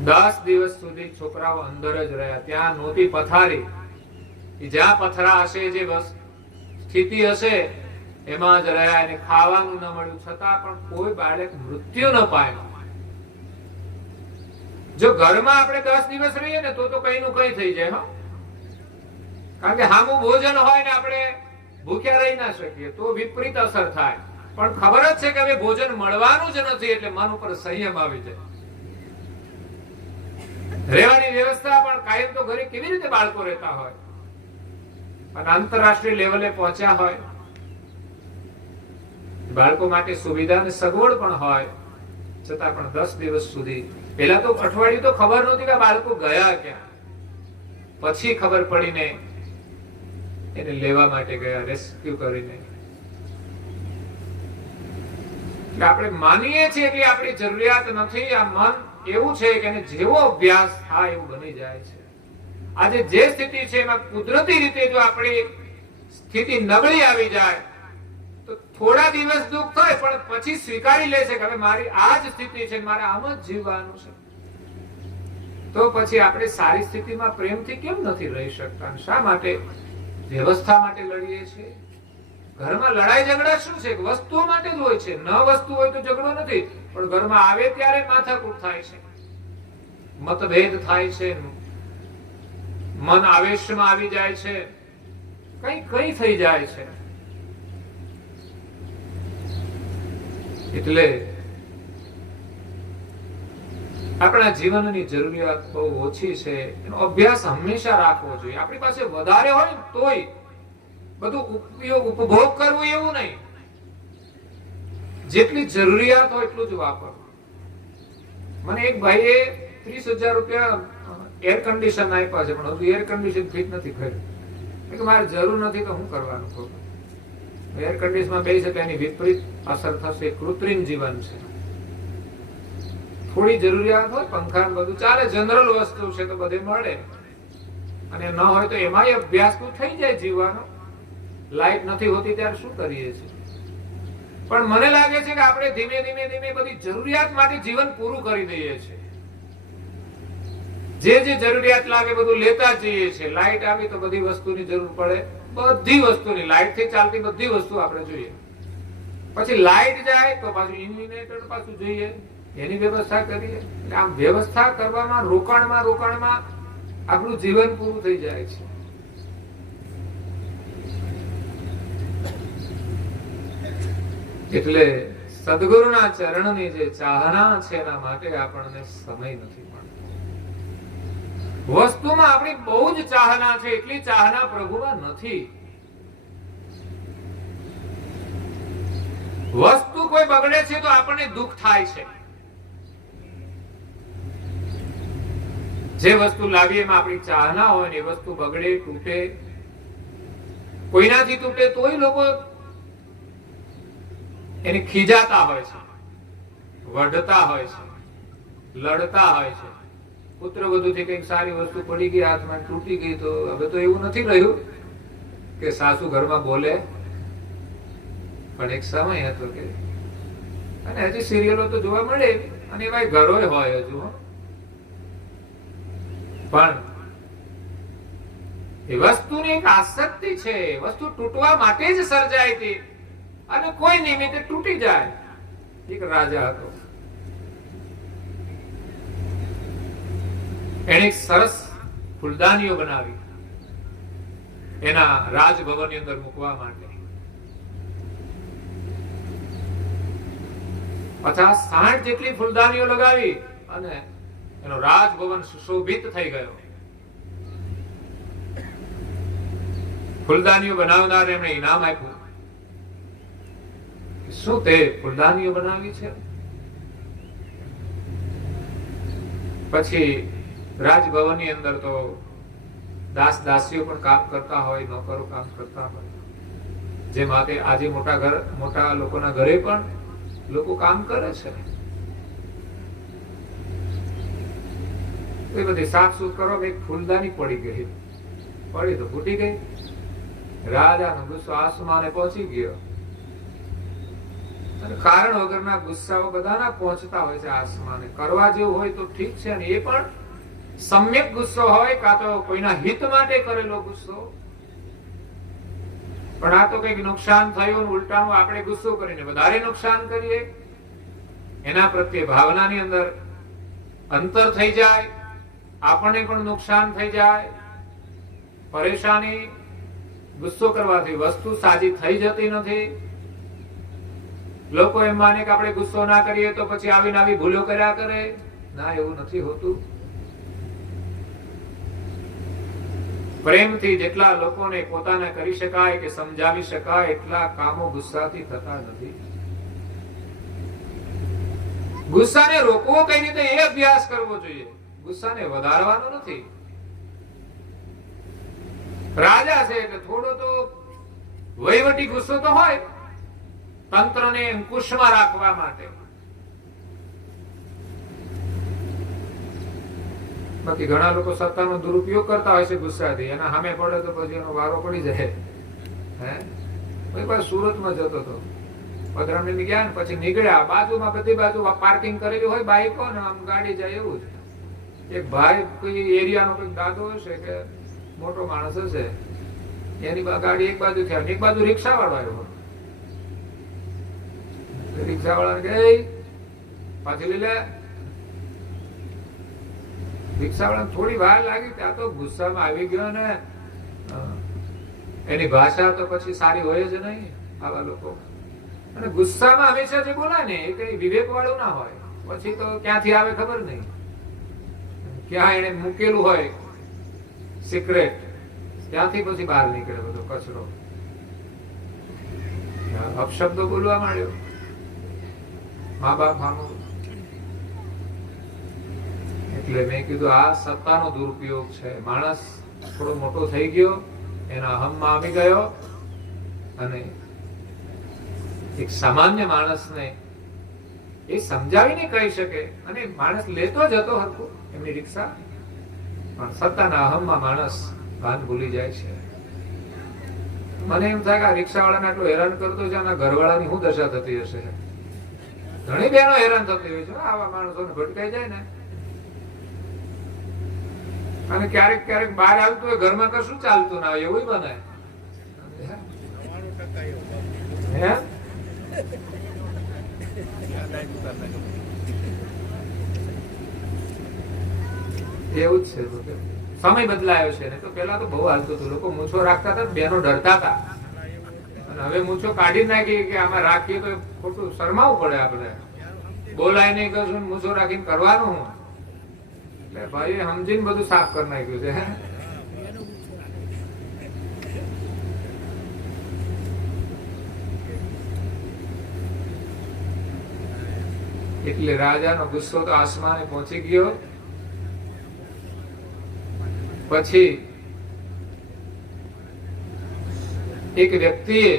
10 દિવસ સુધી છોકરાઓ અંદર જ રહ્યા. ત્યાં નહોતી પથારી, જ્યાં પથરા હશે, જે સ્થિતિ હશે એમાં જ રહ્યા. એને ખાવાનું ન મળ્યું, છતાં પણ કોઈ બાળક મૃત્યુ ન પામ્યો. જો ઘરમાં આપણે 10 દિવસ રહીએ ને તો કઈ નું કઈ થઈ જાય. કારણ કે હામું ભોજન હોય ને આપણે ભૂખ્યા રહી ના શકીએ તો વિપરીત અસર થાય. પણ ખબર જ છે કે હવે ભોજન મળવાનું જ નથી, એટલે મન ઉપર સંયમ આવી જાય. રહેવાની વ્યવસ્થા પણ કાયમ તો ઘરે કેવી રીતે બાળકો રહેતા હોય, અને આંતરરાષ્ટ્રીય લેવલે પહોંચ્યા હોય, બાળકો માટે સુવિધા અને સગવડ પણ હોય, છતાં પણ 10 દિવસ સુધી, પેલા તો અઠવાડિયું તો ખબર નહોતી કે બાળકો ગયા ક્યાં. પછી ખબર પડીને એને લેવા માટે ગયા, રેસ્ક્યુ કરીને. એટલે આપણે માનીએ છીએ કે આપણી જરૂરિયાત નથી. આ મન એવું છે કે એને જેવો અભ્યાસ થાય એવું બની જાય છે. આજે જે સ્થિતિ છે એમાં કુદરતી રીતે જો આપણી સ્થિતિ નબળી આવી જાય તો થોડા દિવસ દુઃખ થાય, પણ પછી સ્વીકારી લે છે કે હવે મારી આ જ સ્થિતિ છે, મારે આમ જ જીવવાનું છે. તો પછી આપણે સારી સ્થિતિમાં પ્રેમથી કેમ નથી રહી શકતા? શા માટે વ્યવસ્થા માટે લડીએ છીએ? ઘરમાં લડાઈ ઝઘડા શું છે? વસ્તુઓ માટે જ હોય છે. ન વસ્તુ હોય તો ઝઘડો નથી, પણ ઘરમાં આવે ત્યારે માથાકૂટ થાય છે, મતભેદ થાય છે, મન આવેશમાં આવી જાય છે, કઈ થઈ જાય છે. એટલે આપણા જીવનની જરૂરિયાત બહુ ઓછી છે, એનો અભ્યાસ હંમેશા રાખવો જોઈએ. આપણી પાસે વધારે હોય તોય બધું ઉપભોગ કરવું એવું નહીં. જેટલી જરૂરિયાત હોય એટલું જ વાપરવું. મને એક ભાઈએ 30,000 રૂપિયા એર કન્ડિશન આપ્યા છે, પણ હજુ એર કન્ડિશન ફિટ નથી કર્યું. મારે જરૂર નથી તો હું કરવાનું કહું. એર કન્ડિશનમાં બેસી શકે, એની વિપરીત અસર થશે. કૃત્રિમ જીવન છે. થોડી જરૂરિયાત હોય, પંખા બધું ચાલે, જનરલ વસ્તુ છે તો બધે મળે, અને ન હોય તો એમાંય અભ્યાસ તો થઈ જાય જીવવાનો. લાઈટ નથી હોતી ત્યારે શું કરીએ છીએ? પણ મને લાગે છે કે આપણે ધીમે ધીમે બધી જરૂરિયાત માટે જીવન પૂરું કરી દઈએ છીએ. જે જરૂરિયાત લાગે બધું લેતા જઈએ છીએ. લાઈટ આવી તો બધી વસ્તુની જરૂર પડે, બધી વસ્તુની, લાઈટ થી ચાલતી બધી વસ્તુ આપણે જોઈએ. પછી લાઈટ જાય તો પાછું ઇન્વિનેટર પાછું જોઈએ, એની વ્યવસ્થા કરીએ. આમ વ્યવસ્થા કરવામાં રોકાણમાં આપણું જીવન પૂરું થઈ જાય છે. એટલે સદગુરુના ચરણની જે ચાહના છે એના માટે આપણને સમય નથી મળતો. વસ્તુમાં આપણી બહુ જ ચાહના છે, એટલી ચાહના પ્રભુમાં નથી. વસ્તુ કોઈ બગડે છે તો આપણને દુઃખ થાય છે. જે વસ્તુ લાવીએ એમાં આપણી ચાહના હોય ને એ વસ્તુ બગડે, તૂટે, કોઈનાથી તૂટે તોય લોકો એને ખીજાતા હોય છે, વઢતા હોય છે. લડતા હોય છે. પુત્ર વધુથી કંઈક સારી વસ્તુ પડી ગઈ હાથમાં, તૂટી ગઈ, તો હવે તો એવું નથી રહ્યું કે સાસુ ઘરમાં બોલે. પણ એક સમય હતો કે, અને હજી સિરિયલો તો જોવા મળે, અને એવા ઘરો હોય હજુ. પણ એ વસ્તુની એક આસક્તિ છે, વસ્તુ તૂટવા માટે જ સર્જાઈ હતી, અને કોઈ નિમિત્તે તૂટી જાય. એક રાજા હતો, એને એક સરસ ફૂલદાનીઓ બનાવી એના રાજભવનની અંદર મૂકવા માટે. 50-60 જેટલી ફૂલદાનીઓ લગાવી અને એનો રાજભવન સુશોભિત થઈ ગયો. ફૂલદાનીઓ બનાવનાર એમણે ઇનામ આપ્યું. શું તે ફૂલદાનીઓ બનાવી છે? પછી રાજભવનની અંદર તો દાસ દાસીઓ પણ કામ કરતા હોય, નોકરો કામ કરતા હોય. જે માટે આજે મોટા લોકોના ઘરે પણ લોકો કામ કરે છે. એ બધી સાફ સુફ કરો, એક ફૂલદાની પડી ગઈ, પડી તો ફૂટી ગઈ. રાજાનો ગુસ્સો આસમાને પહોંચી ગયો. અને કારણ વગરના ગુસ્સાઓ બધાના પહોંચતા હોય છે આસમાને. કરવા જેવું હોય તો ઠીક છે, અને એ પણ સમ્યક ગુસ્સો હોય, કાં તો કોઈના હિત માટે કરેલો ગુસ્સો. પણ આ તો કઈક નુકસાન થયું, ઉલટાનું આપણે ગુસ્સો કરીને વધારે નુકસાન કરીએ, એના પ્રત્યે ભાવનાની અંદર અંતર થઈ જાય, આપણને પણ નુકસાન થઈ જાય, પરેશાની. ગુસ્સો કરવાથી વસ્તુ સાજી થઈ જતી નથી. લોકો એમ માને કે આપણે ગુસ્સો ના કરીએ તો પછી આવીને આવી ભૂલો કર્યા કરે. ના, એવું નથી હોતું. પ્રેમથી જેટલા લોકોને પોતાને કરી શકાય કે સમજાવી શકાય, એટલા કામો ગુસ્સાથી થતા નથી. ગુસ્સાને રોકવો કઈ રીતે, એ અભ્યાસ કરવો જોઈએ. ગુસ્સાને વધારવાનો નથી. રાજા છે એટલે થોડો તો વહીવટી ગુસ્સો તો હોય, તંત્રને અંકુશમાં રાખવા માટે. બાકી ઘણા લોકો સત્તાનો દુરુપયોગ કરતા હોય છે ગુસ્સાથી. એના સામે પડે તો પછી એનો વારો પડી જાય. સુરતમાં જતો હતો, 15 મિનિટ ગયા ને પછી નીકળ્યા. બાજુમાં બધી બાજુ પાર્કિંગ કરેલી હોય બાઈકો, ને આમ ગાડી જાય એવું છે. એક ભાઈ કોઈ એરિયાનો કોઈ દાદો હશે કે મોટો માણસ હશે, એની ગાડી એક બાજુ થયા, એક બાજુ રિક્ષા વાળો આવ્યો. રિક્ષા વાળા કે પાછી લઈ લે. રિક્ષા વાળા થોડી વાર લાગી, ત્યાં તો ગુસ્સામાં આવી ગયો ને. એની ભાષા તો પછી સારી હોય જ નહીં આવા લોકો. અને ગુસ્સામાં હંમેશા જે બોલાય ને એ કઈ વિવેક વાળું ના હોય. પછી તો ક્યાંથી આવે ખબર નહીં, ક્યાં એને મૂકેલું હોય સિક્રેટ, ત્યાંથી પછી બહાર નીકળે બધો કચરો. અપશબ્દો બોલવા માંડ્યો મા બાપ સામે. એટલે મેં કીધું આ સત્તાનો દુરુપયોગ છે. માણસ થોડો મોટો થઈ ગયો, એના અહમમાં આવી ગયો, અને એક સામાન્ય માણસને એ સમજાવીને કહી શકે, અને માણસ લેતો જતો હતો એમની રિક્ષા. પણ સત્તાના અહમમાં માણસ ભાન ભૂલી જાય છે. મને એમ થાય કે આ રિક્ષા વાળાને આટલું હેરાન કરતો છે, આના ઘરવાળાની શું દશા થતી હશે. ઘણી બહેનો હેરાન થતી હોય છે આવા માણસોને ભટકાઈ જાય ને. અને ક્યારેક ક્યારેક બહાર આવતું હોય, ઘરમાં કશું ચાલતું ના હોય એવું બને. એવું જ છે. સમય બદલાયો છે ને. તો પેલા તો બહુ હાલતું હતું, લોકો મૂછો રાખતા હતા, બહેનો ડરતા હતા. અને હવે મૂછો કાઢી નાખી કે આમાં રાખીએ તો ખોટું શરમાવું પડે. આપણે બોલાય નહીં કશું, મૂછો રાખીને કરવાનું. એટલે ભાઈ સમજીને બધું સાફ કરી નાખ્યું છે. એટલે રાજાનો ગુસ્સો તો આસમાને પહોંચી ગયો. પછી એક વ્યક્તિએ,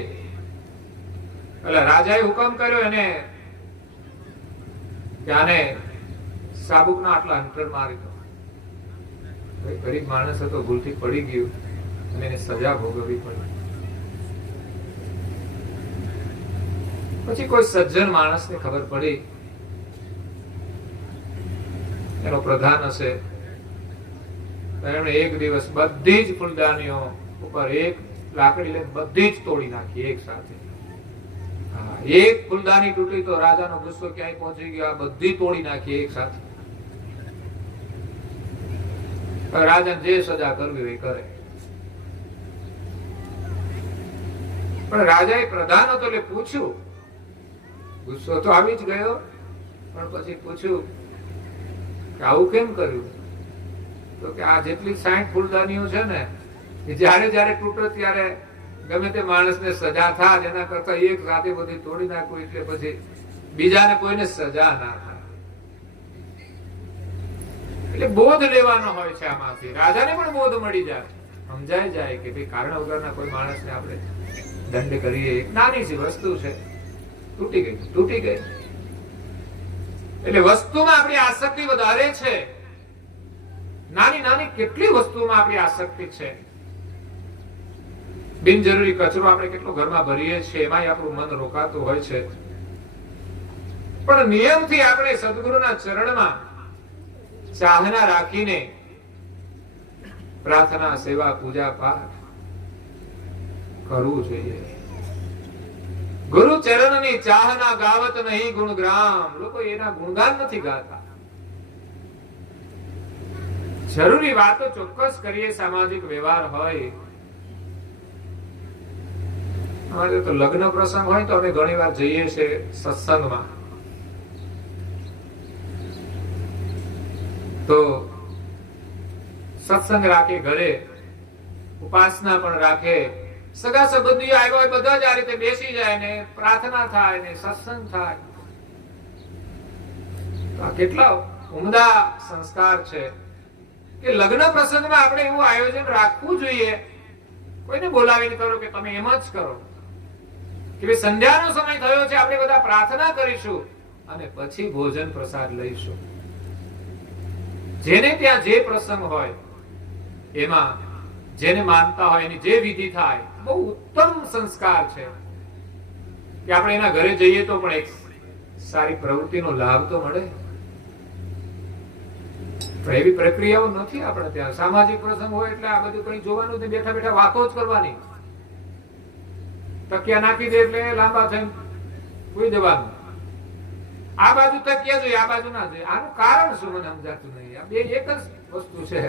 એટલે રાજાએ હુકમ કર્યો એને કે આને સાબુકના આટલા અંતર મારી દો. ગરીબ માણસ હતો, ભૂલથી પડી ગયું અને એને સજા ભોગવવી પડી. પછી કોઈ સજ્જન માણસને ખબર પડી, એનો પ્રધાન હશે, એમણે એક દિવસ બધી જ ફૂલદાનીઓ ઉપર એક લાકડી લઈને બધી જ તોડી નાખી એક સાથે. એક ફૂલદાની તૂટી તો રાજાનો ગુસ્સો ક્યાંય પહોંચી ગયો, આ બધી તોડી નાખી એક સાથે. રાજાને જે સજા કરવી હોય કરે. પણ રાજાએ પ્રધાન હતો એટલે પૂછ્યું, ગુસ્સો તો આવી જ ગયો, પણ પછી પૂછ્યું કે આવું કેમ કર્યું? તો કે આ જેટલી 60 ફૂલદાનીઓ છે ને, જ્યારે જ્યારે તૂટે ત્યારે ગમે તે માણસને સજા થાય એના કરતા એક સાથે બધી તોડી નાખવું, એટલે પછી બીજાને કોઈને સજા ના થાય. એટલે બોધ લેવાનો હોય છે આમાંથી. રાજાને પણ બોધ મળી જાય, સમજાય જાય કે ભાઈ કારણ વગરના કોઈ માણસને આપણે દંડ કરીએ. નાની સી વસ્તુ છે, તૂટી ગઈ તૂટી ગઈ. એટલે વસ્તુમાં આપણી આસક્તિ વધારે છે. નાની નાની કેટલી વસ્તુમાં આપણી આસક્તિ છે. બિનજરૂરી કચરો આપણે કેટલો ઘરમાં ભરીએ છીએ, એમાંય આપણું મન રોકાતું હોય છે. પણ નિયમથી આપણે સદગુરુના ચરણમાં ચાહના રાખીને પ્રાર્થના, સેવા, પૂજા, પાઠ કરવું જોઈએ. ગુરુ ચરણની ચાહના ગાવત નહીં ગુણગ્રામ. લોકો એના ગુણગાન નથી ગાતા. જરૂરી વાતો ચોક્કસ કરીએ, સામાજિક વ્યવહાર હોય. અમારે તો લગ્ન પ્રસંગ હોય તો અમે ઘણી વાર જઈએ છીએ સત્સંગમાં. તો સત્સંગ રાખે, ઘરે ઉપાસના પણ રાખે, સગા સંબંધીઓ આવ્યા હોય બધા જ આ રીતે બેસી જાય ને પ્રાર્થના થાય ને સત્સંગ થાય. તો આ કેટલા ઉમદા સંસ્કાર છે કે લગ્ન પ્રસંગમાં આપણે એવું આયોજન રાખવું જોઈએ. કોઈને બોલાવીને કરો કે તમે એમ જ કરો કે ભાઈ સંધ્યાનો સમય થયો છે, આપણે બધા પ્રાર્થના કરીશું અને પછી ભોજન પ્રસાદ લઈશું. જેને ત્યાં જે પ્રસંગ હોય એમાં જેને માનતા હોય એની જે વિધિ થાય, બહુ ઉત્તમ સંસ્કાર છે કે આપણે એના ઘરે જઈએ તો પણ એક સારી પ્રવૃત્તિનો લાભ તો મળે. પણ એવી પ્રક્રિયાઓ નથી આપણે ત્યાં. સામાજિક પ્રસંગ હોય એટલે આ બધું કઈ જોવાનું નથી, બેઠા બેઠા વાતો જ કરવાની. તકિયા નાખી દે એટલે લાંબા થઈને સુઈ જવાનું. આ બાજુ તકિયા જોઈએ, આ બાજુ ના જોઈએ. આનું કારણ શું મને સમજાતું નહીં. આ બે એક જ વસ્તુ છે.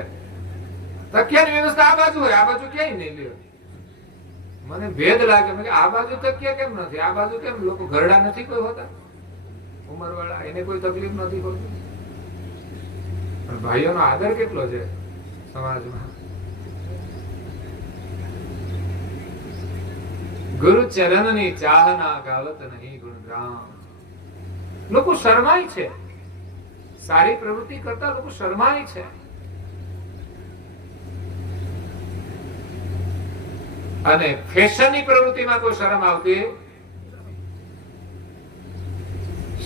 તકિયાની વ્યવસ્થા આ બાજુ હોય, આ બાજુ ક્યાંય નહીં લ્યો. મને ભેદ લાગે. આ બાજુ તકિયા કેમ નથી, આ બાજુ કેમ? લોકો ઘરડા નથી કોઈ હોતા ઉંમરવાળા, એને કોઈ તકલીફ નથી હોતી. પણ ભાઈઓનો આદર કેટલો છે સમાજમાં. ગુરુ ચરણની ચાહના ગાવત નહીં ગુણગ્રામ. લોકો શરમાય છે, સારી પ્રવૃત્તિ કરતા લોકો શરમાય છે. અને ફેશનની પ્રવૃત્તિમાં કોઈ શરમ આવતી.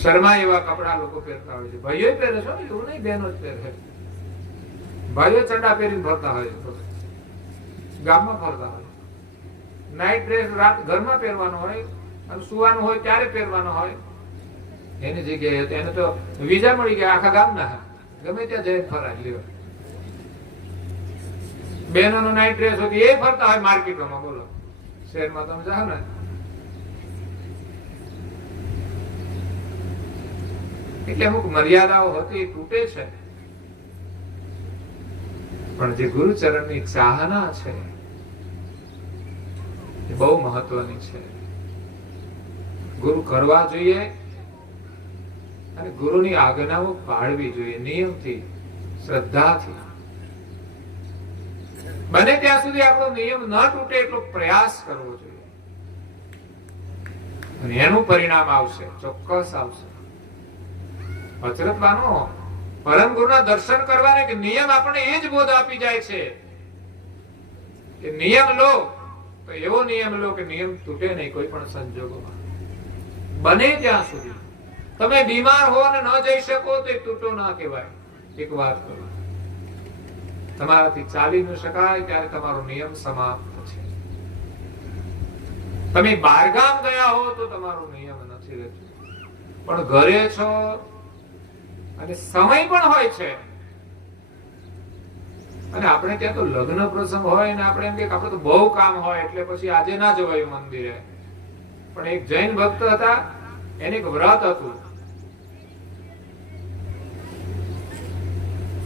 શરમાય એવા કપડા લોકો પહેરતા હોય છે. ભાઈઓ પહેરે છે, એવું નહીં બહેનો જ પહેરે. ભાઈઓ ચંડા પહેરીને ફરતા હોય છે, ગામમાં ફરતા હોય. નાઇટ ડ્રેસ રાત ઘરમાં પહેરવાનો હોય અને સુવાનું હોય ત્યારે પહેરવાનો હોય. એની જગ્યાએ એને તો વિઝા મળી ગયા આખા ગામના, ગમે ત્યાં જઈને ફરાય લ્યો. બહેનોનો નાઇટ ડ્રેસ હોય એ ફરતા હોય માર્કેટોમાં. બોલો, શહેરમાં તમે જાઓ ને એટલે અમુક મર્યાદાઓ હતી, તૂટે છે. પણ જે ગુરુચરણની ચાહના છે એ બહુ મહત્વની છે. ગુરુ કરવા જોઈએ અને ગુરુની આજ્ઞાઓ પાળવી જોઈએ, નિયમથી, શ્રદ્ધાથી. બને ત્યાં સુધી આપણો નિયમ ન તૂટે એટલો પ્રયાસ કરવો જોઈએ અને એનું પરિણામ આવશે, ચોક્કસ આવશે. અચરતવાનો પરમ ગુરુના દર્શન કરવાને કે નિયમ આપણને એ જ બોધ આપી જાય છે કે નિયમ લો તો એવો નિયમ લો કે નિયમ તૂટે નહીં કોઈ પણ સંજોગોમાં. બને ત્યાં સુધી તમે બીમાર હો અને ન જઈ શકો તો એ તૂટો ના કહેવાય. એક વાત કરું, તમારાથી ચાલી ન શકાય ત્યારે તમારો નિયમ સમાપ્ત છે. તમે બહારગામ ગયા હો તો તમારો નિયમ નથી રહેતો. પણ ઘરે છો અને સમય પણ હોય છે, અને આપણે ત્યાં તો લગ્ન પ્રસંગ હોય ને આપણે એમ કે આપણે તો બહુ કામ હોય એટલે પછી આજે ના જવાયું મંદિરે. પણ એક જૈન ભક્ત હતા, એને એક વ્રત હતું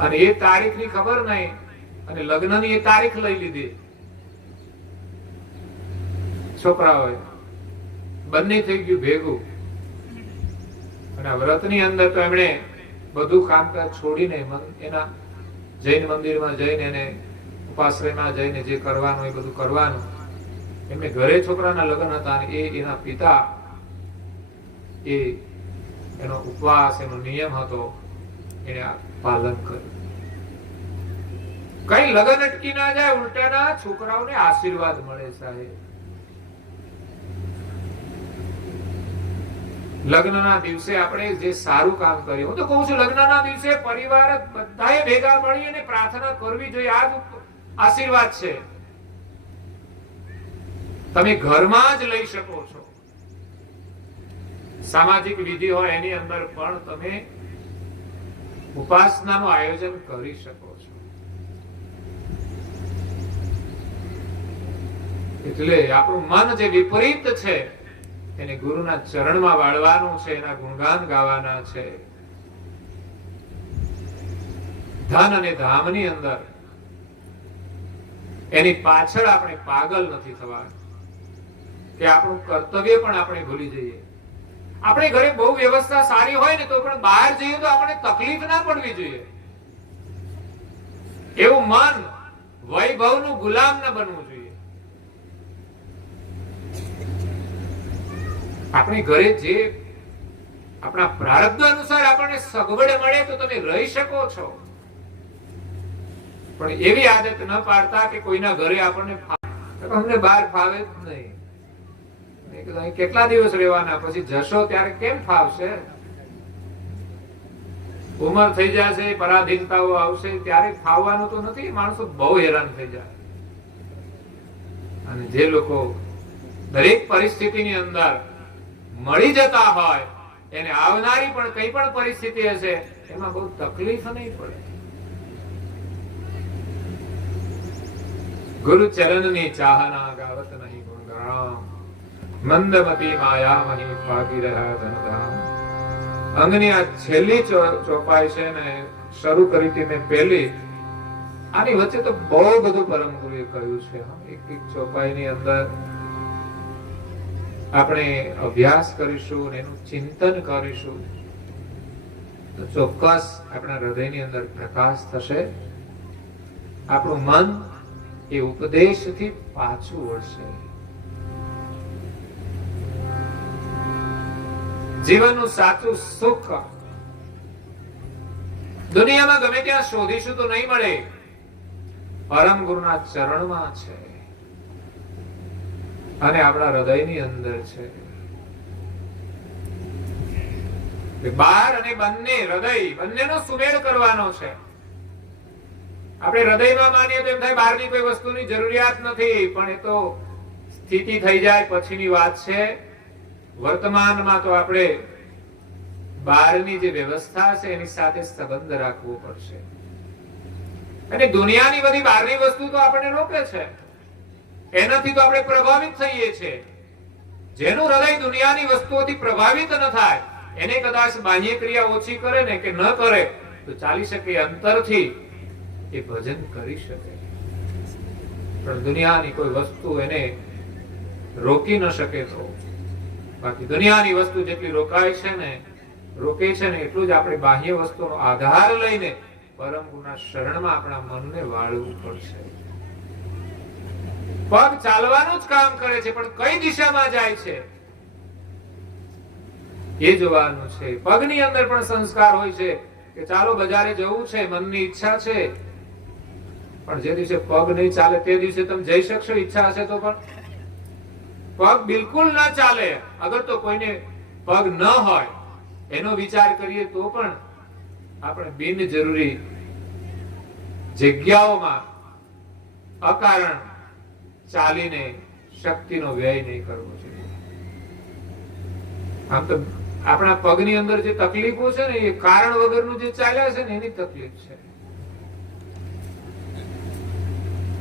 અને એ તારીખ ની ખબર નહીં અને લગ્ન ની એ તારીખ લઈ લીધી. છોકરાઓએ બંને થઈ ગયું ભેગું, અને આ વ્રત ની અંદર તો એમણે બધું કામકાજ છોડીને એના જૈન મંદિરમાં જઈને એને ઉપાશ્રયમાં જઈને જે કરવાનું એ બધું કરવાનું. એમને ઘરે છોકરાના લગ્ન હતા અને એ એના પિતા એ એનો ઉપવાસ એનો નિયમ હતો એને પાલન કર્યું. કઈ લગ્ન અટકી ના જાય, ઉલટાના છોકરાઓને આશીર્વાદ મળે. સાહેબ, લગ્નના દિવસે આપણે જે સારું કામ કરીએ, હું તો કહું છું લગ્નના દિવસે પરિવાર બધાએ ભેગા મળી અને પ્રાર્થના કરવી જોઈએ. આ જ આશીર્વાદ છે. તમે ઘરમાં જ લઈ શકો છો. સામાજિક વિધિ હોય એની અંદર પણ તમે ઉપાસનાનું આયોજન કરી શકો છો. એટલે આપણું મન જે વિપરીત છે એને ગુરુના ચરણમાં વાળવાનું છે, એના ગુણગાન ગાવાના છે. ધન અને ધામની અંદર એની પાછળ આપણે પાગલ નથી થવાનું કે આપણું કર્તવ્ય પણ આપણે ભૂલી જઈએ. આપણે ઘરે બહુ વ્યવસ્થા સારી હોય ને તો પણ બહાર જઈએ તો આપણે તકલીફ ના પડવી જોઈએ. એવું મન વૈભવનું ગુલામ ન બનવું જોઈએ. આપણે ઘરે જે આપણા પ્રારબ્ધ અનુસાર આપણને સગવડ મળે તો તમે રહી શકો છો, પણ એવી આદત ન પાડતા કે કોઈના ઘરે આપણને અમને બહાર ફાવે જ નહીં. કેટલા દિવસ રહેવાના, પછી જશો ત્યારે કેમ ફાવશે? ઉંમર થઈ જશે, પરાધીનતાઓ આવશે, ત્યારે ફાવવાનું તો નથી. માણસો બહુ હેરાન થઈ જાય. અને જે લોકો દરેક પરિસ્થિતિની અંદર મળી જતા હોય એને આવનારી પણ કઈ પણ પરિસ્થિતિ હશે એમાં બહુ તકલીફ નહીં પડે. ગુરુ ચરણની ચાહના ગાવત નહીં ગુણગામ, મંદમતી માયા મહી ફાકી રહ્યા ધનધામ. અંગની આ છેલ્લી ચોપાઈ છે ને શરૂ કરી હતી મેં પહેલી, આની વચ્ચે તો બહુ બધું પરમ ગુરુએ કહ્યું છે. એક એક ચોપાઈની અંદર આપણે અભ્યાસ કરીશું, એનું ચિંતન કરીશું તો ચોક્કસ આપણા હૃદયની અંદર પ્રકાશ થશે. આપણું મન એ ઉપદેશથી પાછું વળશે. જીવનનું સાચું સુખ દુનિયામાં ગમે ત્યાં શોધીશું તો નહીં મળે, પરમ ગુરુના ચરણમાં છે અને આપણા હૃદયની અંદર છે. બહાર અને બંને હૃદય બંનેનો સુમેળ કરવાનો છે. આપણે હૃદયમાં માનીએ તો એમ થાય બહારની કોઈ વસ્તુની જરૂરિયાત નથી, પણ એ તો સ્થિતિ થઈ જાય પછીની વાત છે. વર્તમાનમાં તો આપણે બહારની જે વ્યવસ્થા છે એની સાથે સંબંધ રાખવો પડશે. અને દુનિયાની બધી બહારની વસ્તુ તો આપણને રોકે છે, એનાથી તો આપણે પ્રભાવિત થઈએ છીએ. જેનું હૃદય દુનિયાની વસ્તુઓથી પ્રભાવિત ન થાય એને કદાચ બાહ્ય ક્રિયા ઓછી કરે ને કે ન કરે તો ચાલી શકે, અંતરથી એ ભજન કરી શકે. પણ દુનિયાની કોઈ વસ્તુ એને રોકી ન શકે તો બાકી દુનિયાની વસ્તુ જેટલી રોકાય છે ને રોકે છે ને એટલું જ આપણે બાહ્ય વસ્તુનો આધાર લઈને પરમ ગુરુના શરણમાં આપણા મનને વાળવું પડશે. પગ ચાલવાનું જ કામ કરે છે પણ કઈ દિશામાં જાય છે એ જોવાનું છે. પગની અંદર પણ સંસ્કાર હોય છે કે ચાલો બજારે જવું છે, મનની ઈચ્છા છે, પણ જે દિવસે પગ નહીં ચાલે તે દિવસે તમે જઈ શકશો ઈચ્છા હશે તો? પણ પગ બિલકુલ ના ચાલે. અગર તો કોઈને પગ ન હોય એનો વિચાર કરીએ તો પણ આપણે બિનજરૂરી જગ્યાઓમાં અકારણ ચાલીને શક્તિનો વ્યય નહીં કરવો જોઈએ. આમ તો આપણા પગની અંદર જે તકલીફો છે ને એ કારણ વગરનું જે ચાલ્યા છે ને એની તકલીફ છે.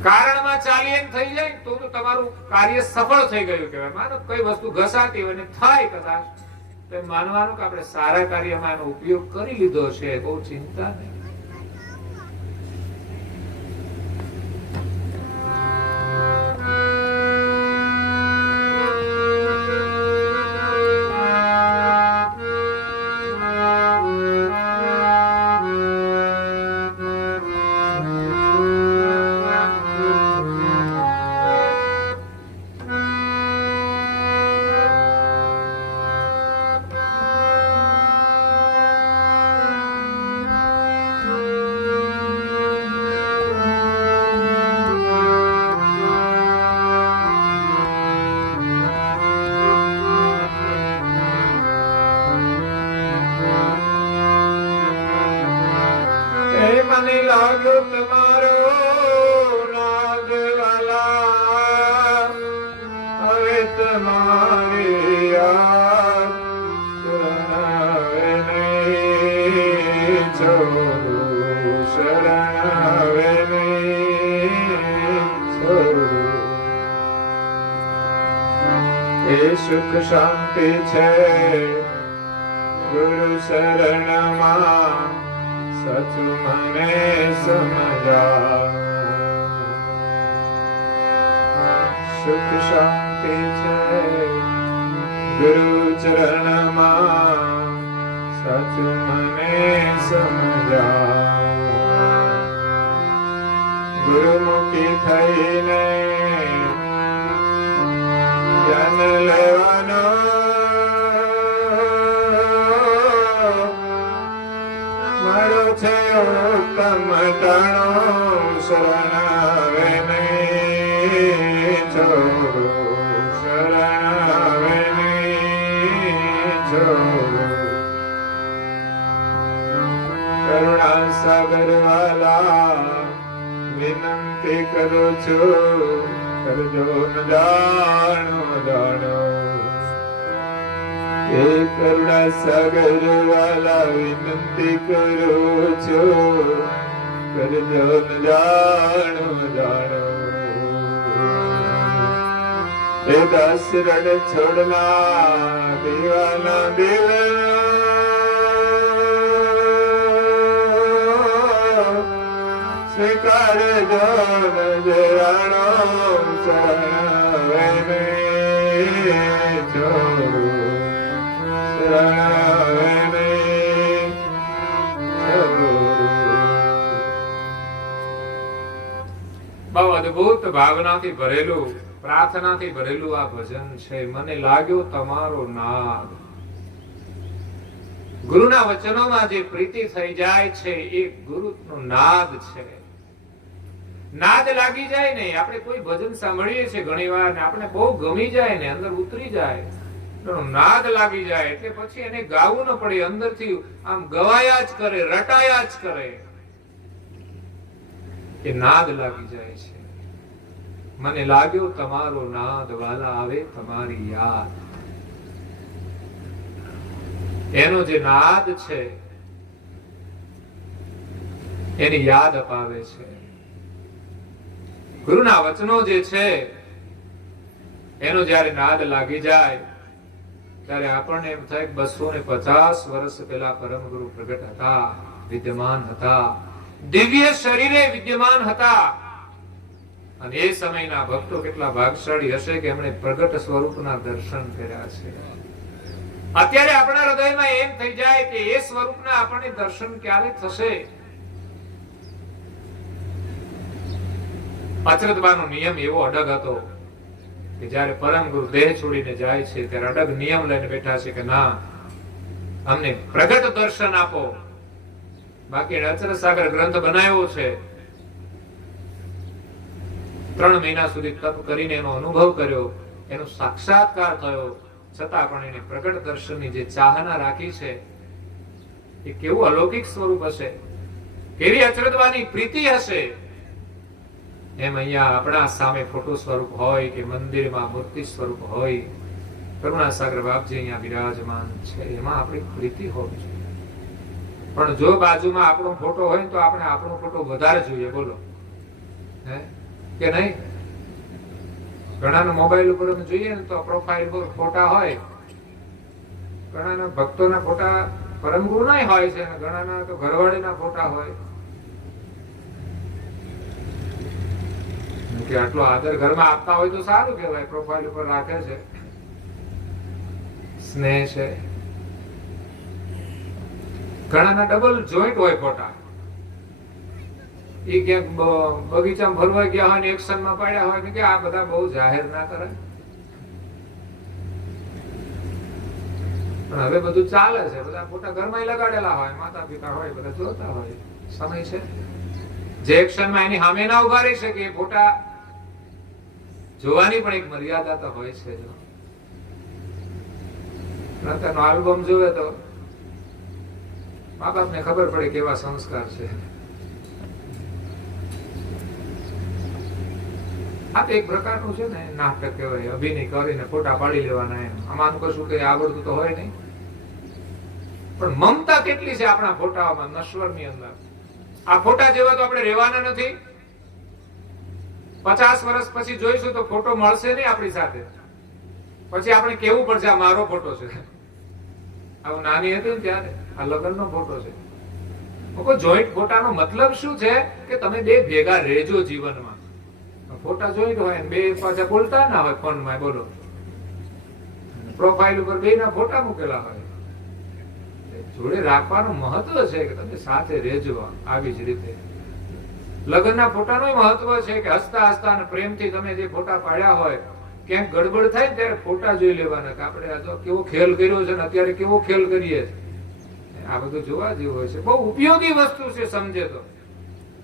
કારણમાં ચાલી એમ થઈ જાય તો તમારું કાર્ય સફળ થઈ ગયું કહેવાય. માનો કઈ વસ્તુ ઘસાતી હોય ને થાય કદાચ તો માનવાનું કે આપણે સારા કાર્યમાં એનો ઉપયોગ કરી લીધો છે, બહુ ચિંતા નહીં. મને લાગ્યો તમારો નાદ વાલા, હવે તમારી યાદ શરણાવે નહીં છોડું, શરણાવે નહીં છોડું. એ સુખ શાંતિ છે ગુરુ શરણમાં, સાચું મને સમજા. સુખ શાંતિ છે ગુરુ ચરણમાં, સાચું મને સમજા. ગુરુમુખી થઈને જ્ઞાન લેવાનો મારો છે ઉત્તમ ટાણો, શરણાવે નહીં છોડું, શરણાવે નહીં છોડું. કરુણા સાગર વાલા વિનંતી કરું છું, કરજો ન જાણો જાણો. એ કરુણા સાગર વાલા વિનંતી કરું છું, કરજો ન જાણો જાણો. એ દાસ રણ છોડના દીવાના દિલના સ્વીકારજો ન જાણો, શરણાવે નહીં છોડું, શરણાવે નહીં છોડું. બહુ અદભુત ભાવનાથી ભરેલું, પ્રાર્થનાથી ભરેલું આ ભજન છે. મને લાગ્યો તમારો નાદ. ગુરુના વચનોમાં જે પ્રીતિ થઈ જાય છે એ ગુરુનો નાદ છે. નાદ લાગી જાય ને, આપણે કોઈ ભજન સાંભળીએ છીએ ઘણી વાર ને આપણે બહુ ગમી જાય ને, અંદર ઉતરી જાય, નાદ લાગી જાય એટલે પછી એને ગાવું ન પડે, અંદરથી આમ ગવાયા જ કરે, રટાયા જ કરે. એ નાદ લાગી જાય છે. મને લાગ્યો તમારો નાદ વાલા, આવે તમારી યાદ. એનો જે નાદ છે એની યાદ અપાવે છે. ગુરુના વચનો જે છે એનો જયારે નાદ લાગી જાય ત્યારે આપણને એમ થાય 250 વર્ષ પહેલા પરમ ગુરુ પ્રગટ હતા, વિદ્યમાન હતા, દિવ્ય શરીરે વિદ્યમાન હતા. અને એ સમયના ભક્તો કેટલા ભાગશાળી હશે કે એમણે પ્રગટ સ્વરૂપના દર્શન કર્યા છે. અત્યારે આપણા હૃદયમાં એમ થઈ જાય કે એ સ્વરૂપના આપણને દર્શન ક્યારે થશે? અચરતબાનો નિયમ એવો અડગ હતો કે જ્યારે પરમ ગુરુ દેહ છોડીને જાય છે ત્યારે અડગ નિયમ લઈને બેઠા છે કે ના, અમને પ્રગટ દર્શન આપો. બાકી અચરત સાગર ગ્રંથ બનાવ્યો છે, 3 મહિના સુધી તપ કરીને એનો અનુભવ કર્યો, એનો સાક્ષાત્કાર થયો, છતાં પણ એને પ્રગટ દર્શનની જે ચાહના રાખી છે એ કેવું અલૌકિક સ્વરૂપ હશે, કેવી અચરજવાની પ્રીતિ હશે. એમ અહીંયા આપણા સામે ફોટો સ્વરૂપ હોય કે મંદિરમાં મૂર્તિ સ્વરૂપ હોય, કરુણાસાગર બાપજી અહીંયા બિરાજમાન છે, એમાં આપણી પ્રીતિ હોવી જોઈએ. પણ જો બાજુમાં આપણો ફોટો હોય તો આપણે આપણો ફોટો વધારે જોઈએ, બોલો હે કે નહીં? ઘણાના મોબાઈલ ઉપર અમે જોઈએ ને તો પ્રોફાઇલ પર ફોટા હોય, ઘણાના ભક્તોના ફોટા પરમ ગુરુના હોય છે, ઘણાના તો ઘરવાળીના ફોટા હોય. કે આટલો આદર ઘરમાં આપતા હોય તો સારું કહેવાય, પ્રોફાઇલ ઉપર રાખે છે, સ્નેહ છે. ઘણાના ડબલ જોઈન્ટ હોય ફોટા, એ ક્યાંક બગીચામાં ફરવા ગયા હોય ને એક્શનમાં પાડ્યા હોય ને કે આ બધા બહુ જાહેર ના કરાય. પણ હવે બધું ચાલે છે, બધા ફોટા ઘરમાં લગાડેલા હોય, માતા પિતા હોય, બધા જોતા હોય. સમય છે જે એક્શનમાં એની સામે ના ઉભા રહી શકે, એ ફોટા જોવાની પણ એક મર્યાદા તો હોય છે. જો આલ્બમ જોવે તો મા બાપ ને ખબર પડે કેવા સંસ્કાર છે. આ તો એક પ્રકારનું છે ને નાટક કહેવાય, અભિનય કરીને ફોટા પાડી લેવાના. એમ આમાં કશું કઈ આવડતું તો હોય નહીં, પણ મમતા કેટલી છે આપણા ફોટાઓમાં, નશ્વરની અંદર. આ ફોટા જેવા તો આપણે રહેવાના નથી. 50 વર્ષ પછી જોઈશું તો ફોટો મળશે નહીં આપણી સાથે. પછી આપણે કેવું પડશે આ મારો ફોટો છે. આવું નાની હતી ને ત્યારે આ લગ્નનો ફોટો છે. જોઈન્ટ ફોટાનો મતલબ શું છે કે તમે બે ભેગા રહેજો જીવનમાં. ફોટા જોઈન્ટ હોય બે પાછા બોલતા ના હોય ફોનમાં, બોલો પ્રોફાઇલ ઉપર બે ના ફોટા મૂકેલા હોય. જોડે રાખવાનું મહત્વ છે કે તમે સાથે રહેજો. આવી જ રીતે લગ્નના ફોટાનો મહત્વ છે કે હસતા હસતા અને પ્રેમથી તમે જે ફોટા પાડ્યા હોય, ક્યાંક ગડબડ થાય ત્યારે ફોટા જોઈ લેવાના કે આપણે આ તો કેવો ખેલ કર્યો છે ને અત્યારે કેવો ખેલ કરીએ. આ બધું જોવા જેવું હોય છે, બહુ ઉપયોગી વસ્તુ છે. સમજે તો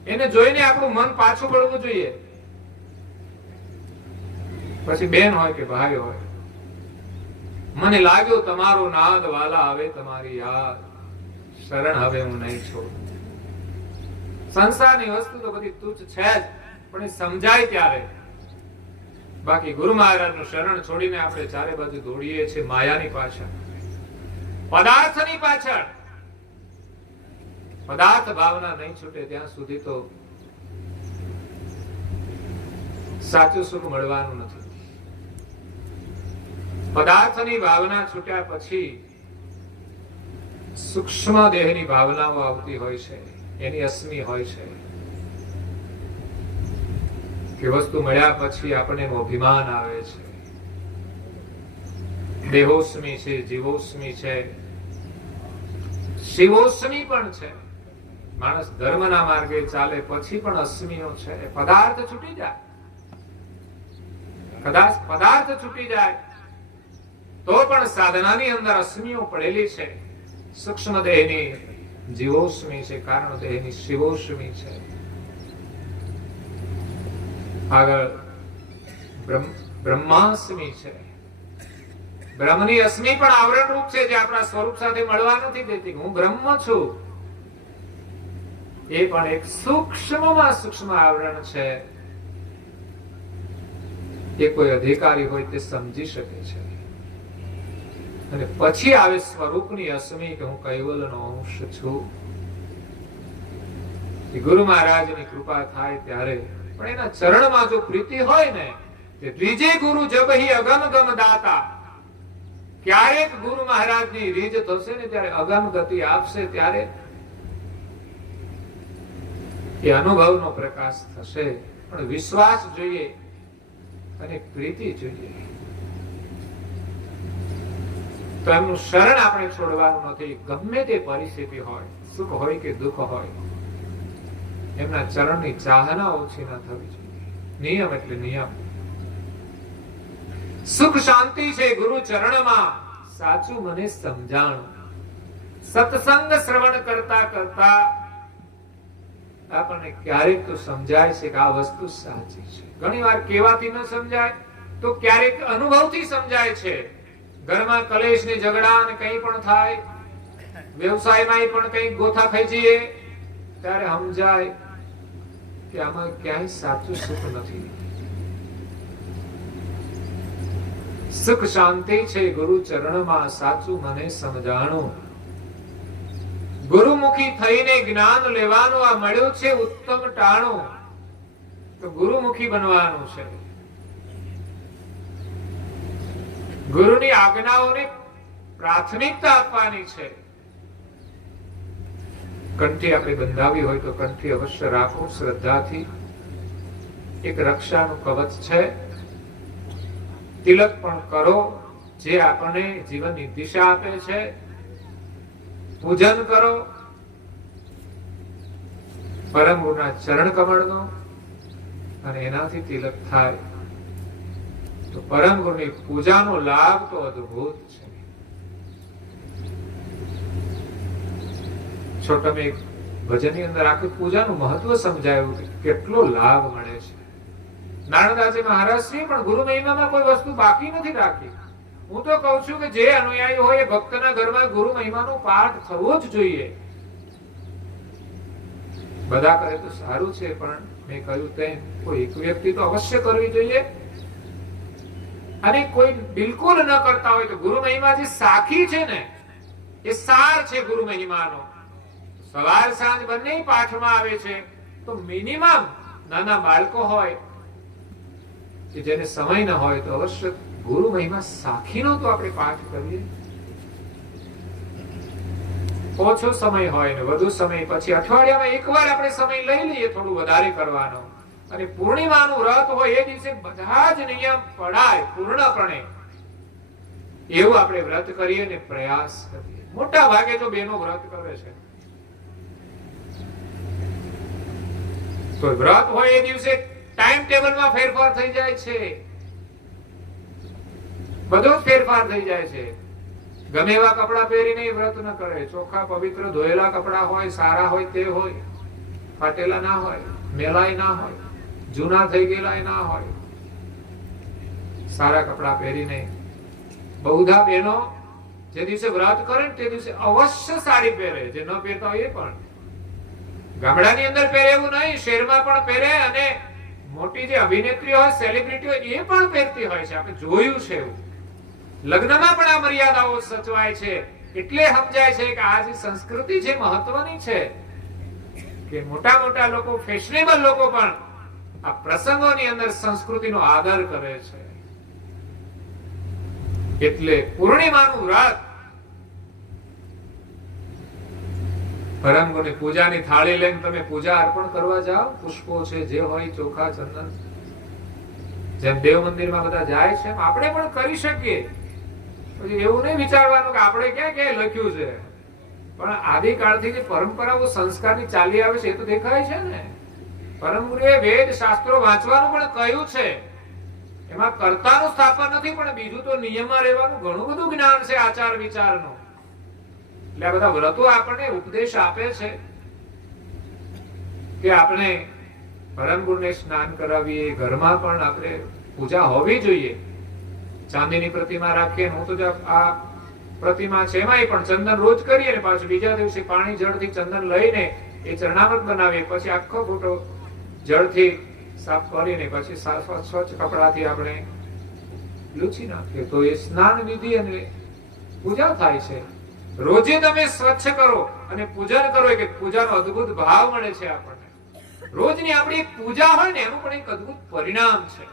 એને જોઈને આપણું મન પાછું વળવું જોઈએ. પછી બેન હોય કે ભાઈ હોય, મને લાગ્યો તમારો નાદ વાલા, હવે તમારી યાદ, શરણ હવે હું નહીં છોડું. સંસારની વસ્તુ તો બધી તુચ્છ છે જ, પણ એ સમજાય ત્યારે. બાકી ગુરુ મહારાજનું શરણ છોડીને આપણે ચારે બાજુ દોડીએ છીએ માયાની પાછળ, પદાર્થની પાછળ. પદાર્થ ભાવના નહીં છૂટે ત્યાં સુધી તો સાચું સુખ મળવાનું નથી. પદાર્થની ભાવના છૂટ્યા પછી સૂક્ષ્મ દેહની ભાવનાઓ આવતી હોય છે, એની અસ્મિ હોય છે કે વસ્તુ મળ્યા પછી આપણને અભિમાન આવે છે. દેહોસ્મી છે, જીવોસ્મી છે, શિવોસ્મી પણ છે. માણસ ધર્મના માર્ગે ચાલે પછી પણ અસ્મિઓ છે. પદાર્થ છૂટી જાય, કદાચ પદાર્થ છૂટી જાય તો પણ સાધનાની અંદર અસ્મિઓ પડેલી છે. સૂક્ષ્મ દેહની જીવોસ્મી છે, કારણ દેહની શિવોસ્મી છે. આગળ બ્રહ્માસ્મી છે. બ્રહ્મની અસ્મિ પણ આવરણ રૂપ છે જે આપણા સ્વરૂપ સાથે મળવા નથી દેતી. હું બ્રહ્મ છું, એ પણ એક સૂક્ષ્મમાં સૂક્ષ્મ આવરણ છે. એ કોઈ અધિકારી હોય તે સમજી શકે છે. અને પછી આવે સ્વરૂપની અસ્મિ કે હું કૈવલનો અંશ છું. ગુરુ મહારાજની કૃપા થાય ત્યારે. પણ એના ચરણમાં જો પ્રીતિ હોય ને, કે દ્વિજે ગુરુ જબહી અગમ ગમ દાતા. ક્યારેક ગુરુ મહારાજની રીજ થશે ને ત્યારે અગમ ગતિ આપશે, ત્યારે એ અનુભવનો પ્રકાશ થશે. પણ વિશ્વાસ જોઈએ અને પ્રીતિ જોઈએ. તો એમનું શરણ આપણે છોડવાનું નથી. ગમે તે પરિસ્થિતિ હોય, સુખ હોય કે દુઃખ હોય, એમના ચરણની ચાહના ઓછી ના થવી જોઈએ. નિયમ એટલે નિયમ. સુખ શાંતિ છે ગુરુ ચરણમાં, સાચું મને સમજાણું. સત્સંગ શ્રવણ કરતા કરતા આપણને ક્યારેક તો સમજાય છે કે આ વસ્તુ સાચી છે. ઘણી વાર કહેવાથી ન સમજાય તો ક્યારેક અનુભવથી સમજાય છે. ઘરમાં કલેશ ને ઝઘડા ને કંઈ પણ થાય વ્યવસાયમાં પણ કંઈક ગોથા ખાઈ જઈએ ત્યારે સમજાય કે આમાં ક્યાંય સાચું સુખ નથી. સુખ શાંતિ છે ગુરુ ચરણમાં, સાચું મને સમજાણું. ગુરુમુખી થઈને જ્ઞાન લેવાનું આ મળ્યું છે ઉત્તમ ટાણું. તો ગુરુમુખી બનવાનું છે. ગુરુની આજ્ઞાઓને પ્રાથમિકતા આપવાની છે. કંઠી આપણે બંધાવી હોય તો કંઠી અવશ્ય રાખો શ્રદ્ધાથી. એક રક્ષાનું કવચ છે. તિલક પણ કરો જે આપણને જીવનની દિશા આપે છે. પૂજન કરો પરમ ગુરુના ચરણ કમળનો, અને એનાથી તિલક થાય તો પરમ ગુરુની પૂજાનો લાભ તો અદ્ભુત છે. છોટમે એક ભજનની અંદર આખી પૂજાનું મહત્વ સમજાયું કે કેટલો લાભ મળે છે. નારણદાસજી મહારાજશ્રી પણ ગુરુ મહિમામાં કોઈ વસ્તુ બાકી નથી રાખી. હું તો કહું છું કે જે અનુયાયી હોય એ ભક્તના ઘરમાં ગુરુ મહિમાનો પાઠ થવો જ જોઈએ. બધા કરે તો સારું છે, પણ મેં કહ્યું તેમ કોઈ એક વ્યક્તિ તો અવશ્ય કરવી જોઈએ. અને કોઈ બિલકુલ ન કરતા હોય તો ગુરુ મહિમા જે સાખી છે ને, એ સાર છે ગુરુ મહિમાનો. સવાર સાંજ બંને પાઠમાં આવે છે. તો મિનિમમ નાના બાળકો હોય કે જેને સમય ન હોય તો અવશ્ય ગુરુ મહિમા સાખીનો તો આપણે પાઠ કરીએ. ઓછો સમય હોય ને વધુ સમય, પછી અઠવાડિયામાં એકવાર આપણે સમય લઈ લઈએ થોડું વધારે કરવાનો. અને પૂર્ણિમાનું વ્રત હોય એ દિવસે બધા જ નિયમ પડાય પૂર્ણપણે, એવું આપણે વ્રત કરીએ ને પ્રયાસ કરીએ. મોટા ભાગે તો બેનો વ્રત કરે છે. તો વ્રત હોય એ દિવસે ટાઈમ ટેબલમાં ફેરફાર થઈ જાય છે. બધો જ ફેરફાર થઈ જાય છે. ગમે એવા કપડા પહેરીને વ્રત ન કરે. ચોખ્ખા પવિત્ર ધોયેલા કપડા હોય, સારા હોય તે હોય, ફાટેલા ના હોય, મેલાય ના હોય, જૂના થઈ ગયેલા ના હોય. સારા કપડા પહેરીને બહુધા બહેનો જે દિવસે વ્રત કરે તે દિવસે અવશ્ય સાડી પહેરે. જે ન પહેરતા હોય એ પણ ગામડાની અંદર પહેરે એવું નહીં, શહેરમાં પણ પહેરે. અને મોટી જે અભિનેત્રી હોય, સેલિબ્રિટી હોય, એ પણ પહેરતી હોય છે. આપણે જોયું છે એવું. લગ્નમાં પણ આ મર્યાદાઓ સચવાય છે. એટલે સમજાય છે કે આ જે સંસ્કૃતિ છે મહત્વની છે. કે મોટા મોટા લોકો, ફેશનેબલ લોકો પણ આ પ્રસંગોની અંદર સંસ્કૃતિનો આદર કરે છે. એટલે પૂર્ણિમાનું વ્રત, પરમ ગુરુની પૂજાની થાળી લઈને તમે પૂજા અર્પણ કરવા જાઓ. પુષ્પો છે જે હોય, ચોખા, ચંદન, જેમ દેવ મંદિરમાં બધા જાય છે આપણે પણ કરી શકીએ. પછી એવું નહીં વિચારવાનું કે આપણે ક્યાં ક્યાં લખ્યું છે. પણ આદિકાળથી જે પરંપરાઓ સંસ્કારની ચાલી આવે છે એ તો દેખાય છે ને. પરમ ગુરુએ વેદ શાસ્ત્રો વાંચવાનું પણ કહ્યું છે. એમાં કર્તાનું સ્થાપન નથી, પણ બીજું તો નિયમમાં રહેવાનું ઘણું બધું જ્ઞાન છે આચાર વિચારનું. એટલે આ બધા વ્રતો આપણને ઉપદેશ આપે છે કે આપણે પરમ ગુરુને સ્નાન કરાવીએ. ઘરમાં પણ આપણે પૂજા હોવી જોઈએ. ચાંદીની પ્રતિમા રાખીએ. હું તો આ પ્રતિમા છે એમાંય પણ ચંદન રોજ કરીએ ને પાછું બીજા દિવસે પાણી જળથી ચંદન લઈને એ ચરણામૃત બનાવીએ. પછી આખો ફૂટો જળથી સાફ કરીને પછી સ્વચ્છ કપડાથી આપણે લૂછી નાખીએ તો એ સ્નાન વિધિ અને પૂજા થાય છે. રોજે તમે સ્વચ્છ કરો અને પૂજન કરો કે પૂજાનો અદ્ભુત ભાવ મળે છે આપણને. રોજની આપણી પૂજા હોય ને એનું પણ એક અદ્ભુત પરિણામ છે.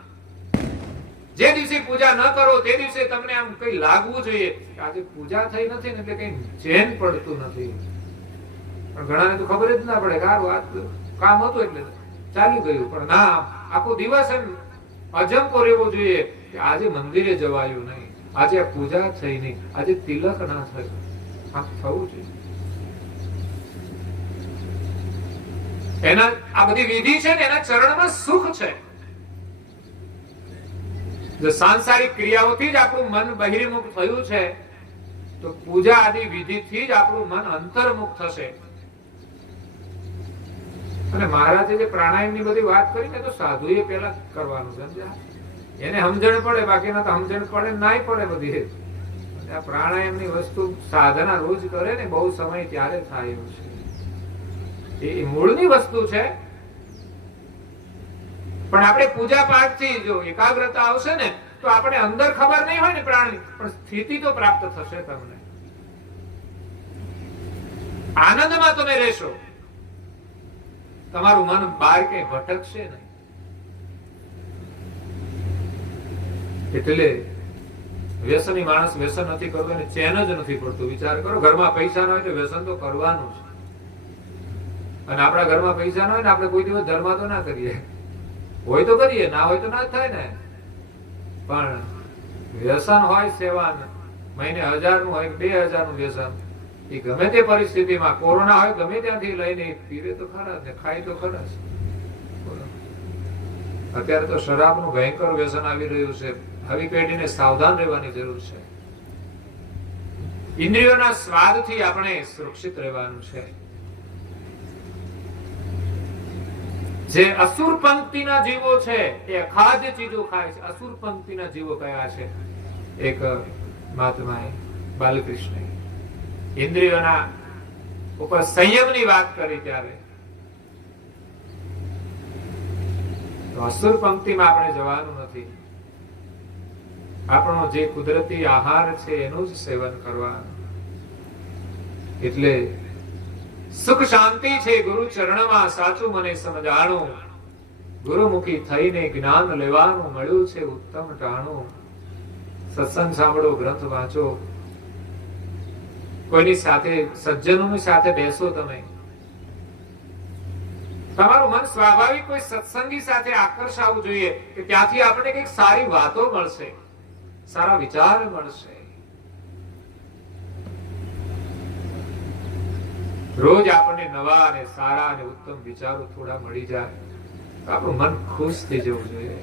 જે દિવસે પૂજા ન કરો તે દિવસે તમને આમ કઈ લાગવું જોઈએ કે આજે પૂજા થઈ નથી ને એટલે કઈ ચેન પડતું નથી. પણ ઘણાને તો ખબર જ ના પડે કે આ કામ હતું એટલે ચાલી ગયું. પણ ના, આખો દિવસ એમ અજંપો રહેવો જોઈએ કે આજે મંદિરે જવાયું નહીં, આજે આ પૂજા થઈ નહીં, આજે તિલક ના થયું. આ થવું જોઈએ. એના આ બધી વિધિ છે ને એના ચરણમાં સુખ છે. જો સાંસારિક ક્રિયાઓથી જ આપણું મન બહિર્મુખ થયું છે તો પૂજા આદિ વિધિથી જ આપણું મન અંતર્મુખ થશે. અને મહારાજે જે પ્રાણાયામની બધી વાત કરી ને તો સાધુએ પહેલા કરવાનું સમજ્યા. એને સમજણ પડે, બાકીના તો સમજણ પડે નાય પડે બધી. આ પ્રાણાયામની વસ્તુ સાધના રોજ કરે ને બહુ સમય ત્યારે થાય એવું છે. એ મૂળની વસ્તુ છે. પણ આપણે પૂજા પાઠથી જો એકાગ્રતા આવશે ને તો આપણે અંદર ખબર નહીં હોય ને પ્રાણની, પણ સ્થિતિ તો પ્રાપ્ત થશે તમને. આનંદમાં તમે રહેશો, તમારું મન બહાર ક્યાંય ભટકશે નહીં. એટલે વ્યસની માણસ વ્યસન નથી કરતો અને ચેન જ નથી પડતું. વિચાર કરો, ઘરમાં પૈસા ના હોય તો વ્યસન તો કરવાનું છે. અને આપણા ઘરમાં પૈસા ના હોય ને આપણે કોઈ દિવસ ધર્મ તો ના કરીએ, હોય તો કરીએ, ના હોય તો ના થાય ને. પણ વ્યસન હોય સેવા, મહિને 1000 નું હોય 2000 નું વ્યસન, એ ગમે તે પરિસ્થિતિમાં, કોરોના હોય ગમે ત્યાંથી લઈને પીવે તો ખરા ને ખાય તો ખરા. અત્યારે તો શરાબનું ભયંકર વ્યસન આવી રહ્યું છે. આવી પેઢીને સાવધાન રહેવાની જરૂર છે. ઇન્દ્રિયોના સ્વાદથી આપણે સુરક્ષિત રહેવાનું છે. જે અસુર પંક્તિના જીવો છે એ અખાદ્ય ચીજો ખાય છે. અસુર પંક્તિના જીવો કયા છે? એક મહાત્માએ બાલકૃષ્ણ ઇન્દ્રિયોના ઉપર સંયમની વાત કરી ત્યારે તો અસુર પંક્તિમાં આપણે જવાનું નથી. આપણો જે કુદરતી આહાર છે એનું જ સેવન કરવાનું. એટલે સુખ શાંતિ છે ગુરુ ચરણમાં, સાચું મને સમજાણું. ગુરુમુખી થઈને જ્ઞાન લેવાનું મળ્યું છે ઉત્તમ ટાણું. સત્સંગ સાંભળો, ગ્રંથ વાંચો, કોઈની સાથે સજ્જનોની સાથે બેસો. તમે તમારું મન સ્વાભાવિક કોઈ સત્સંગી સાથે આકર્ષાવું જોઈએ કે ત્યાંથી આપણે કંઈક સારી વાતો મળશે, સારા વિચાર મળશે. રોજ આપણને નવા અને સારા અને ઉત્તમ વિચારો થોડા મળી જાય તો આપણું મન ખુશ થઈ જવું જોઈએ.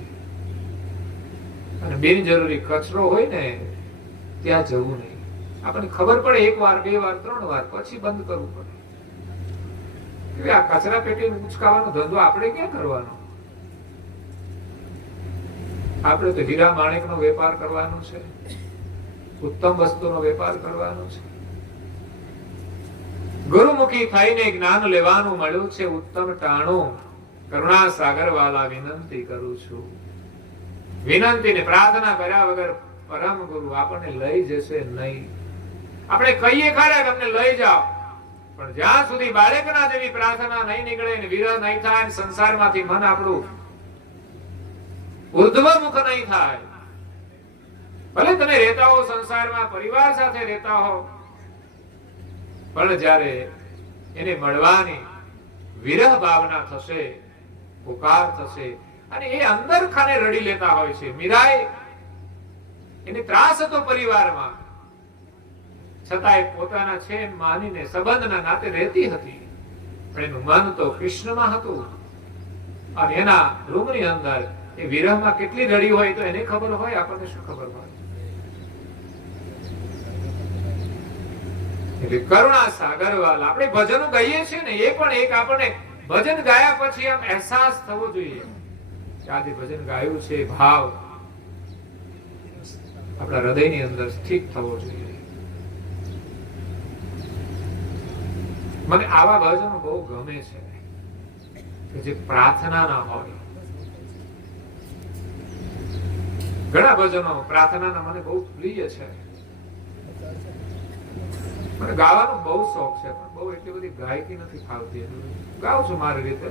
અને બિનજરૂરી કચરો હોય ને ત્યાં જવું નહીં. આપણને ખબર પડે 1 વાર 2 વાર 3 વાર, પછી બંધ કરવું પડે. આ કચરા પેટી ઉચકાવાનો ધંધો આપણે ક્યાં કરવાનો? આપણે તો હીરા માણેકનો વેપાર કરવાનો છે, ઉત્તમ વસ્તુનો વેપાર કરવાનો છે. ગુરુમુખી થઈને જ્ઞાન લેવાનું મળ્યું છે ઉત્તમ ટાણું. કરુણા સાગર વાલા વિનંતી કરું છું. વિનંતી ને પ્રાર્થના કર્યા વગર પરમ ગુરુ આપણને લઈ જશે નહીં. આપણે કહીએ ખરા કે અમને લઈ જાઓ, પણ જ્યાં સુધી બાળકના જેવી પ્રાર્થના નહીં નીકળે ને વિરહ નહીં થાય ને સંસારમાંથી મન આપણું ઉર્ધ્વમુખ નહીં થાય, ભલે તમે રહેતા હો સંસારમાં, પરિવાર સાથે રહેતા હો, પણ જ્યારે એને મળવાની વિરહ ભાવના થશે, પુકાર થશે, અને એ અંદર ખાને રડી લેતા હોય છે. મીરાએ એને ત્રાસ હતો પરિવારમાં, છતાંય પોતાના છે એમ માનીને સંબંધના નાતે રહેતી હતી, પણ એનું મન તો કૃષ્ણમાં હતું. અને એના રૂમની અંદર એ વિરહમાં કેટલી રડી હોય તો એને ખબર હોય, આપણને શું ખબર હોય? એટલે કરુણા સાગર વાલા આપણે ભજનો ગાઈએ છીએ ને, એ પણ એક આપણને ભજન ગાયા પછી આમ અહેસાસ થવો જોઈએ કે આજે ભજન ગાયું છે. ભાવ આપણા હૃદયની અંદર સ્થિત થવો જોઈએ. મને આવા ભજનો બહુ ગમે છે કે જે પ્રાર્થના ના હોય. ઘણા ભજનો પ્રાર્થનાના મને બહુ પ્રિય છે. મને ગાવાનો બહુ શોખ છે, પણ બહુ એટલી બધી ગાયકી નથી ફાવતી. ગાઉં છું મારી રીતે.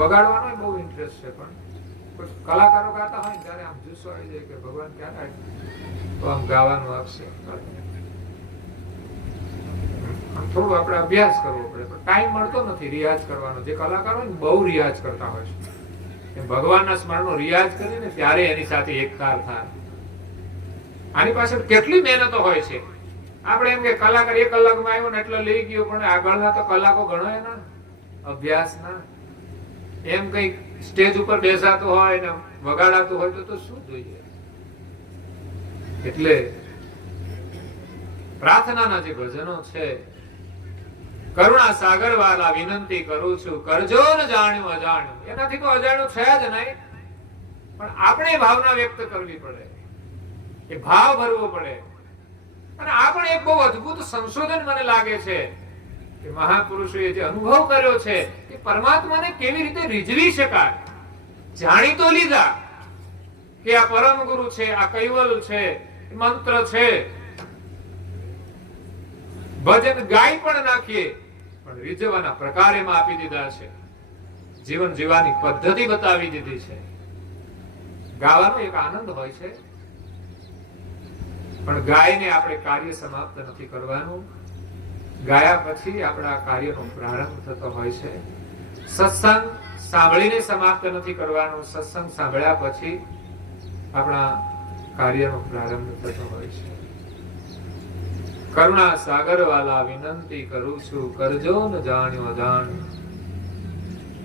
વગાડવાનો બહુ ઇન્ટરેસ્ટ છે, પણ કલાકારો ગાતા હોય ત્યારે આમ જુસ્સો આવી જાય કે ભગવાન ક્યારે તો આમ ગાવાનું આપશે. થોડું આપણે અભ્યાસ કરવો પડે, પણ ટાઈમ મળતો નથી રિયાઝ કરવાનો. જે કલાકારો હોય ને બહુ રિયાઝ કરતા હોય છે, ભગવાનના સ્મરણનો રિયાઝ કરીને ત્યારે એની સાથે એકતાર થાય. આની પાછળ કેટલી મહેનતો હોય છે. આપણે એમ કે કલાકાર 1 કલાકમાં આવ્યો ને એટલે લઈ ગયો, પણ આગળના તો કલાકો ગણો એના અભ્યાસના. એમ કઈ સ્ટેજ ઉપર બેસાતું હોય ને વગાડાતું હોય તો શું જોઈએ? એટલે પ્રાર્થનાના જે ભજનો છે, કરુણા સાગર વાલા વિનંતી કરું છું, કરજો ને જાણ્યું અજાણ્યું. એનાથી તો અજાણ્યું છે જ નહીં, પણ આપણે ભાવના વ્યક્ત કરવી પડે, એ ભાવ ભરવો પડે. અને આ પણ એક બહુ અદ્ભુત સંશોધન મને લાગે છે કે મહાપુરુષોએ જે અનુભવ કર્યો છે કે પરમાત્માને કેવી રીતે રીઝવી શકાય. જાણી તો લીધા કે આ પરમ ગુરુ છે, આ કૈવલ છે, મંત્ર છે, ભજન ગાઈ પણ નાખીએ, પણ રીઝવવાના પ્રકાર એમાં આપી દીધા છે, જીવન જીવવાની પદ્ધતિ બતાવી દીધી છે. ગાવાનો એક આનંદ હોય છે, પણ ગાયને આપણે કાર્ય સમાપ્ત નથી કરવાનું. ગાયા પછી આપણા કાર્યનો પ્રારંભ થતો હોય છે. સત્સંગ સાંભળીને સમાપ્ત નથી કરવાનું, સત્સંગ સાંભળ્યા પછી આપણા કાર્યનો પ્રારંભ થતો હોય છે. કરુણા સાગર વાલા વિનંતી કરું છું, કરજો ન જાણ્યો જાણ.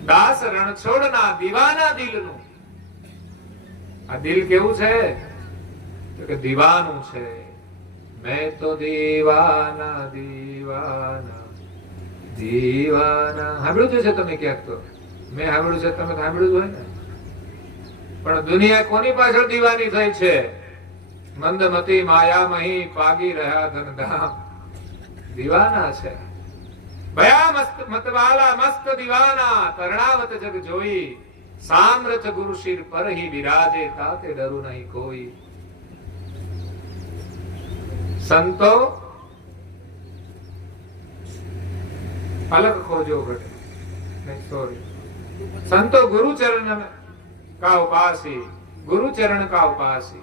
દાસ રણછોડના દીવાના દિલનું. આ દિલ કેવું છે? તો કે દીવાનું છે. મેં તો દીવાના દીવાના દીવાના. સાંભળ્યું છે તમે ક્યાંક? તો મેં સાંભળ્યું છે, તમે સાંભળ્યું હોય ને. પણ દુનિયા કોની પાછળ દીવાની થઈ છે? મંદમતી માયામહી પાગી રહ્યા ધનધામ. દીવાના છે. ભયા મસ્ત મતવાલા મસ્ત દીવાના, તરણાવત જગ જોઈ. સામ્રત ગુરુ શિર પર હી બિરાજે, તાતે ડરું નહીં કોઈ. સંતો અલગ ખોજો ઘટે નહીં, સોરી. સંતો ગુરુ ચરણ કા ઉપાસી, ગુરુ ચરણ કા ઉપાસી.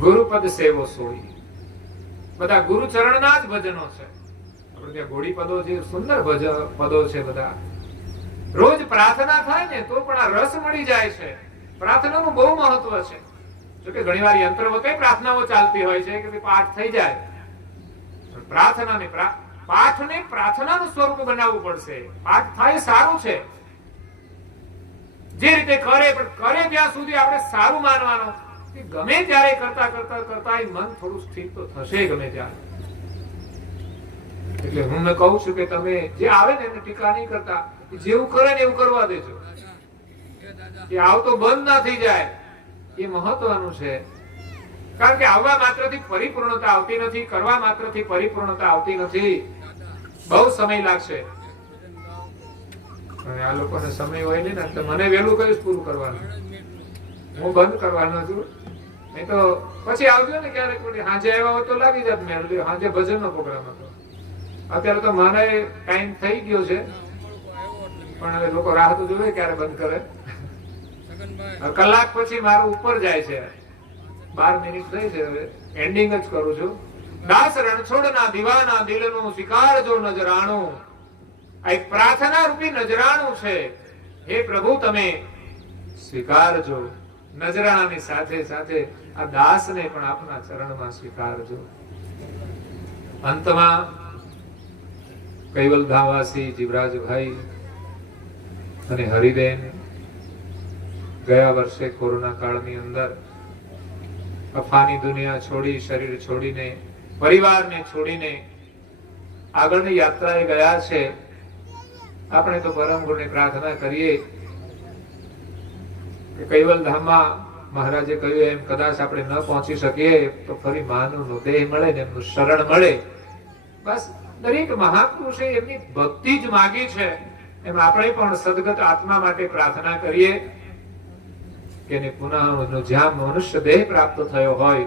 ગુરુપદ સેવો સોઈ. બધા ગુરુ ચરણના જ ભજનો છે. આપણે ત્યાં ઘોડી પદો જે સુંદર પદો છે, બધા રોજ પ્રાર્થના થાય ને તો પણ આ રસ મળી જાય છે. પ્રાર્થનાનું બહુ મહત્વ છે. જોકે ઘણીવાર યંત્રવતે પ્રાર્થનાઓ ચાલતી હોય છે કે પાઠ થઈ જાય. પ્રાર્થનાને પાઠને પ્રાર્થનાનું સ્વરૂપ બનાવવું પડશે. પાઠ થાય સારું છે, જે રીતે કરે, પણ કરે ત્યાં સુધી આપણે સારું માનવાનું. ગમે ત્યારે કરતા કરતા કરતા મન થોડું સ્થિર તો થશે ગમે ત્યારે. એટલે હું કહું છું કે તમે જે આવે ને એને ટીકા નહીં કરતા, જેવું કરે ને એવું કરવા દેજો. એ આવતો બંધ ના થઈ જાય, એ મહત્વનું છે. કારણ કે આવવા માત્રથી પરિપૂર્ણતા આવતી નથી, કરવા માત્રથી પરિપૂર્ણતા આવતી નથી. બહુ સમય લાગશે. અને આ લોકોને સમય હોય ને તો મને વહેલું કહીશ પૂરું કરવાનું, હું બંધ કરવાનો છું. નહીં તો પછી આવજો ને ક્યારેક સાંજે આવ્યા હોય તો લાગી જાત મેળ. સાંજે ભજનનો પ્રોગ્રામ હતો. અત્યારે તો મારે ટાઈમ થઈ ગયો છે, પણ હવે લોકો રાહ તો જોવે ક્યારે બંધ કરે. કલાક પછી મારું ઉપર જાય છે. 12 મિનિટ થઈ છે, હવે એન્ડિંગ જ કરું છું. દાસ રણછોડના દીવાના દિલનું સ્વીકારજો નજરાણું. આ એક પ્રાર્થના રૂપી નજરાણું છે. હે પ્રભુ તમે સ્વીકારજો. નજરાણાની સાથે સાથે આ દાસને પણ આપના ચરણમાં સ્વીકારજો. અંતમાં કૈવલધામવાસી જીવરાજભાઈ અને હરિબેન ગયા વર્ષે કોરોના કાળની અંદર અફાની દુનિયા છોડી, શરીર છોડીને, પરિવારને છોડીને આગળની યાત્રાએ ગયા છે. આપણે તો પરમ ગુરુને પ્રાર્થના કરીએ કે કૈવલધામમાં મહારાજે કહ્યું એમ કદાચ આપણે ન પહોંચી શકીએ તો ફરી માનવનો દેહ મળે ને એમનું શરણ મળે. બસ દરેક મહાપુરુષે એમની ભક્તિ જ માગી છે. એમ આપણે પણ સદગત આત્મા માટે પ્રાર્થના કરીએ કે પુનઃ જ્યાં મનુષ્ય દેહ પ્રાપ્ત થયો હોય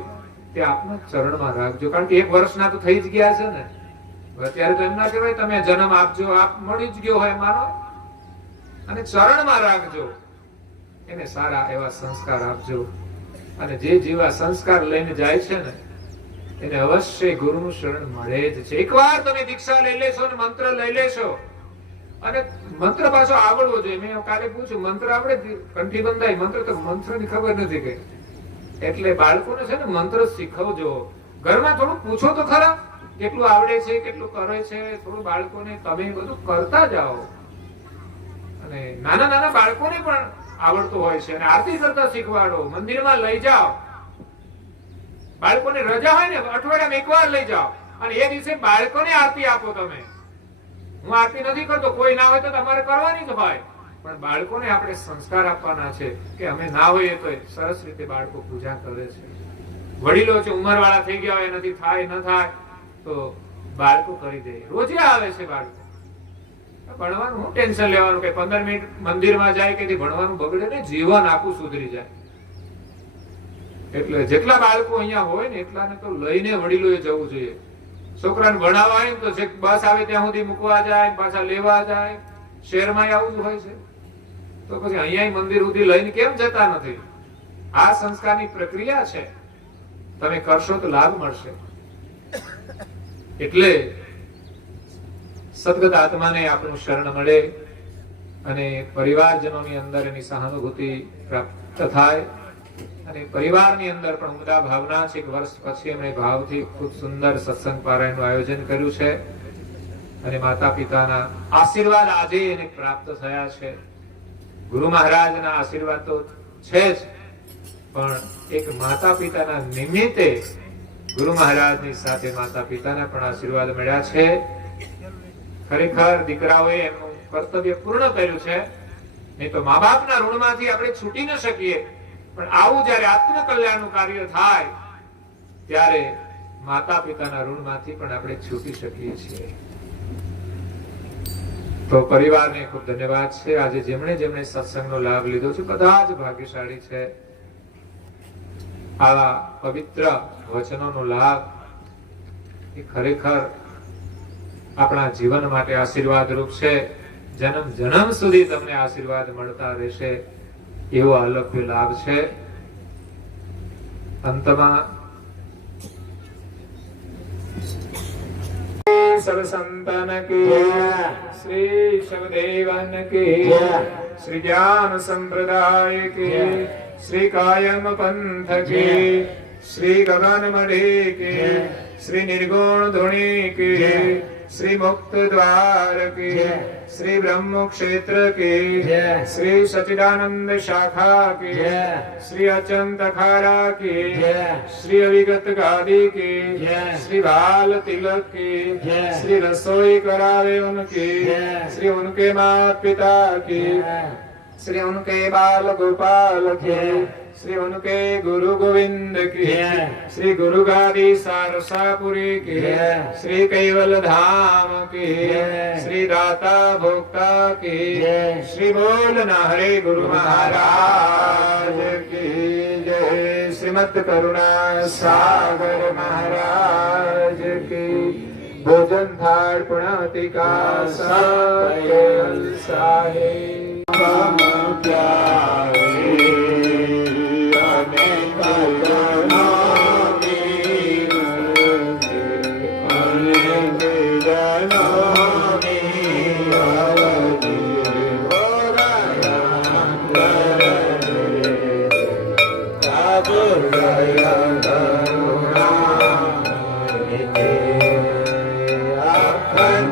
તે આપના ચરણમાં રાખજો. કારણ કે 1 વર્ષના તો થઈ જ ગયા છે ને. અત્યારે તો એમ ના કહેવાય તમે જન્મ આપજો, આપ મળી જ ગયો હોય માનો, અને ચરણમાં રાખજો. એને સારા એવા સંસ્કાર આપજો. અને જે જેવા સંસ્કાર લઈને જાય છે ને એને અવશ્ય ગુરુનું શરણ મળે જ છે. એકવાર તમે દીક્ષા લઈ લેશો ને મંત્ર લઈ લેશો, અને મંત્ર પાછો આવડવો જોઈએ. મેં કાલે પૂછ્યું, મંત્ર આપણે કંઠી બંધાય, મંત્ર તો મંત્રની ખબર નથી કઈ. એટલે બાળકોને છે ને મંત્ર શીખવજો. ઘરમાં થોડું પૂછો તો ખરા, કેટલું આવડે છે, કેટલું કરે છે. થોડું બાળકોને તમે બધું કરતા જાઓ. અને નાના નાના બાળકોને પણ આવડતું હોય છે, અને આરતી કરતા શીખવાડો. મંદિરમાં લઈ જાઓ. બાળકોને રજા હોય ને અઠવાડિયામાં 1 વાર લઈ જાઓ, અને એ દિવસે બાળકોને આરતી આપો. તમે, હું આરતી નથી કરતો, કોઈ ના હોય તો તમારે કરવાની જ હોય, પણ બાળકોને આપણે સંસ્કાર આપવાના છે કે અમે ના હોઈએ તો સરસ રીતે બાળકો પૂજા કરે છે. વડીલો છે, ઉંમરવાળા થઈ ગયા હોય, એનાથી થાય ન થાય તો બાળકો કરી દે. રોજે આવે છે બાળકો. ભણવાનું હું ટેન્શન લેવાનું કે 15 મિનિટ મંદિરમાં જાય કે ભણવાનું બગડે ને, જીવન આખું સુધરી જાય. એટલે જેટલા બાળકો અહીંયા હોય ને એટલાને તો લઈને વડીલોએ જવું જોઈએ. છોકરાને ભણાવવા હોય તો બસ આવે ત્યાં સુધી મૂકવા જાય, પાછા લેવા જાય. શહેરમાં આવું જ હોય છે. તો પછી અહીંયા મંદિર સુધી લઈને કેમ જતા નથી? આ સંસ્કારની પ્રક્રિયા છે. તમે કરશો તો લાભ મળશે. એટલે સદગત આત્માને આપણું શરણ મળે અને પરિવારજનોની અંદર એની સહાનુભૂતિ પ્રાપ્ત થાય અને પરિવારની અંદર પણ ઉમદા ભાવના છે. એક વર્ષ પછી એમણે ભાવથી ખૂબ સુંદર સત્સંગ પારાયણનું આયોજન કર્યું છે અને માતા પિતાના આશીર્વાદ આજે એને પ્રાપ્ત થયા છે. ગુરુ મહારાજના આશીર્વાદ તો છે જ, પણ એક માતા પિતાના નિમિત્તે ગુરુ મહારાજની સાથે માતા પિતાના પણ આશીર્વાદ મળ્યા છે. ખરેખર દીકરાઓએ એમનું કર્તવ્ય પૂર્ણ કર્યું છે. નહીં તો મા બાપના ઋણમાંથી આપણે છૂટી ન શકીએ, પણ આવું જયારે આત્મકલ્યાણનું કાર્ય થાય ત્યારે માતા પિતાના ઋણમાંથી પણ આપણે છૂટી શકીએ છીએ. તો પરિવારને ખૂબ ધન્યવાદ છે. આજે જેમણે જેમણે સત્સંગનો લાભ લીધો છે બધા જ ભાગ્યશાળી છે. આવા પવિત્ર વચનોનો લાભ એ ખરેખર આપણા જીવન માટે આશીર્વાદ રૂપ છે. જન્મ જન્મ સુધી તમને આશીર્વાદ મળતા રહેશે એવો અલૌક્ય લાભ છે. અંતમાં સર્વ સંતાન કી શ્રી શિવદેવન કી શ્રી જ્ઞાન સંપ્રદાય કી શ્રી કાયમ પંથ કી શ્રી ગગન મઢી કી શ્રી નિર્ગુણ ધુણી કી श्री मुक्त द्वार की श्री ब्रह्म क्षेत्र की श्री सच्चिदानंद शाखा की श्री अचंत अखाड़ा की श्री अविगत गादी की श्री बाल तिलक की श्री रसोई करावे उनकी श्री उनके माता पिता की श्री उनके बाल गोपाल की श्री उनके गुरु गोविंद की श्री गुरु गादी सारसापुरी की श्री कैवल धाम की श्री दाता भोक्ता की श्री बोलना हरे गुरु महाराज की जय। श्रीमद करुणा सागर महाराज की भोजन थाल पुणातिका साहे Akhand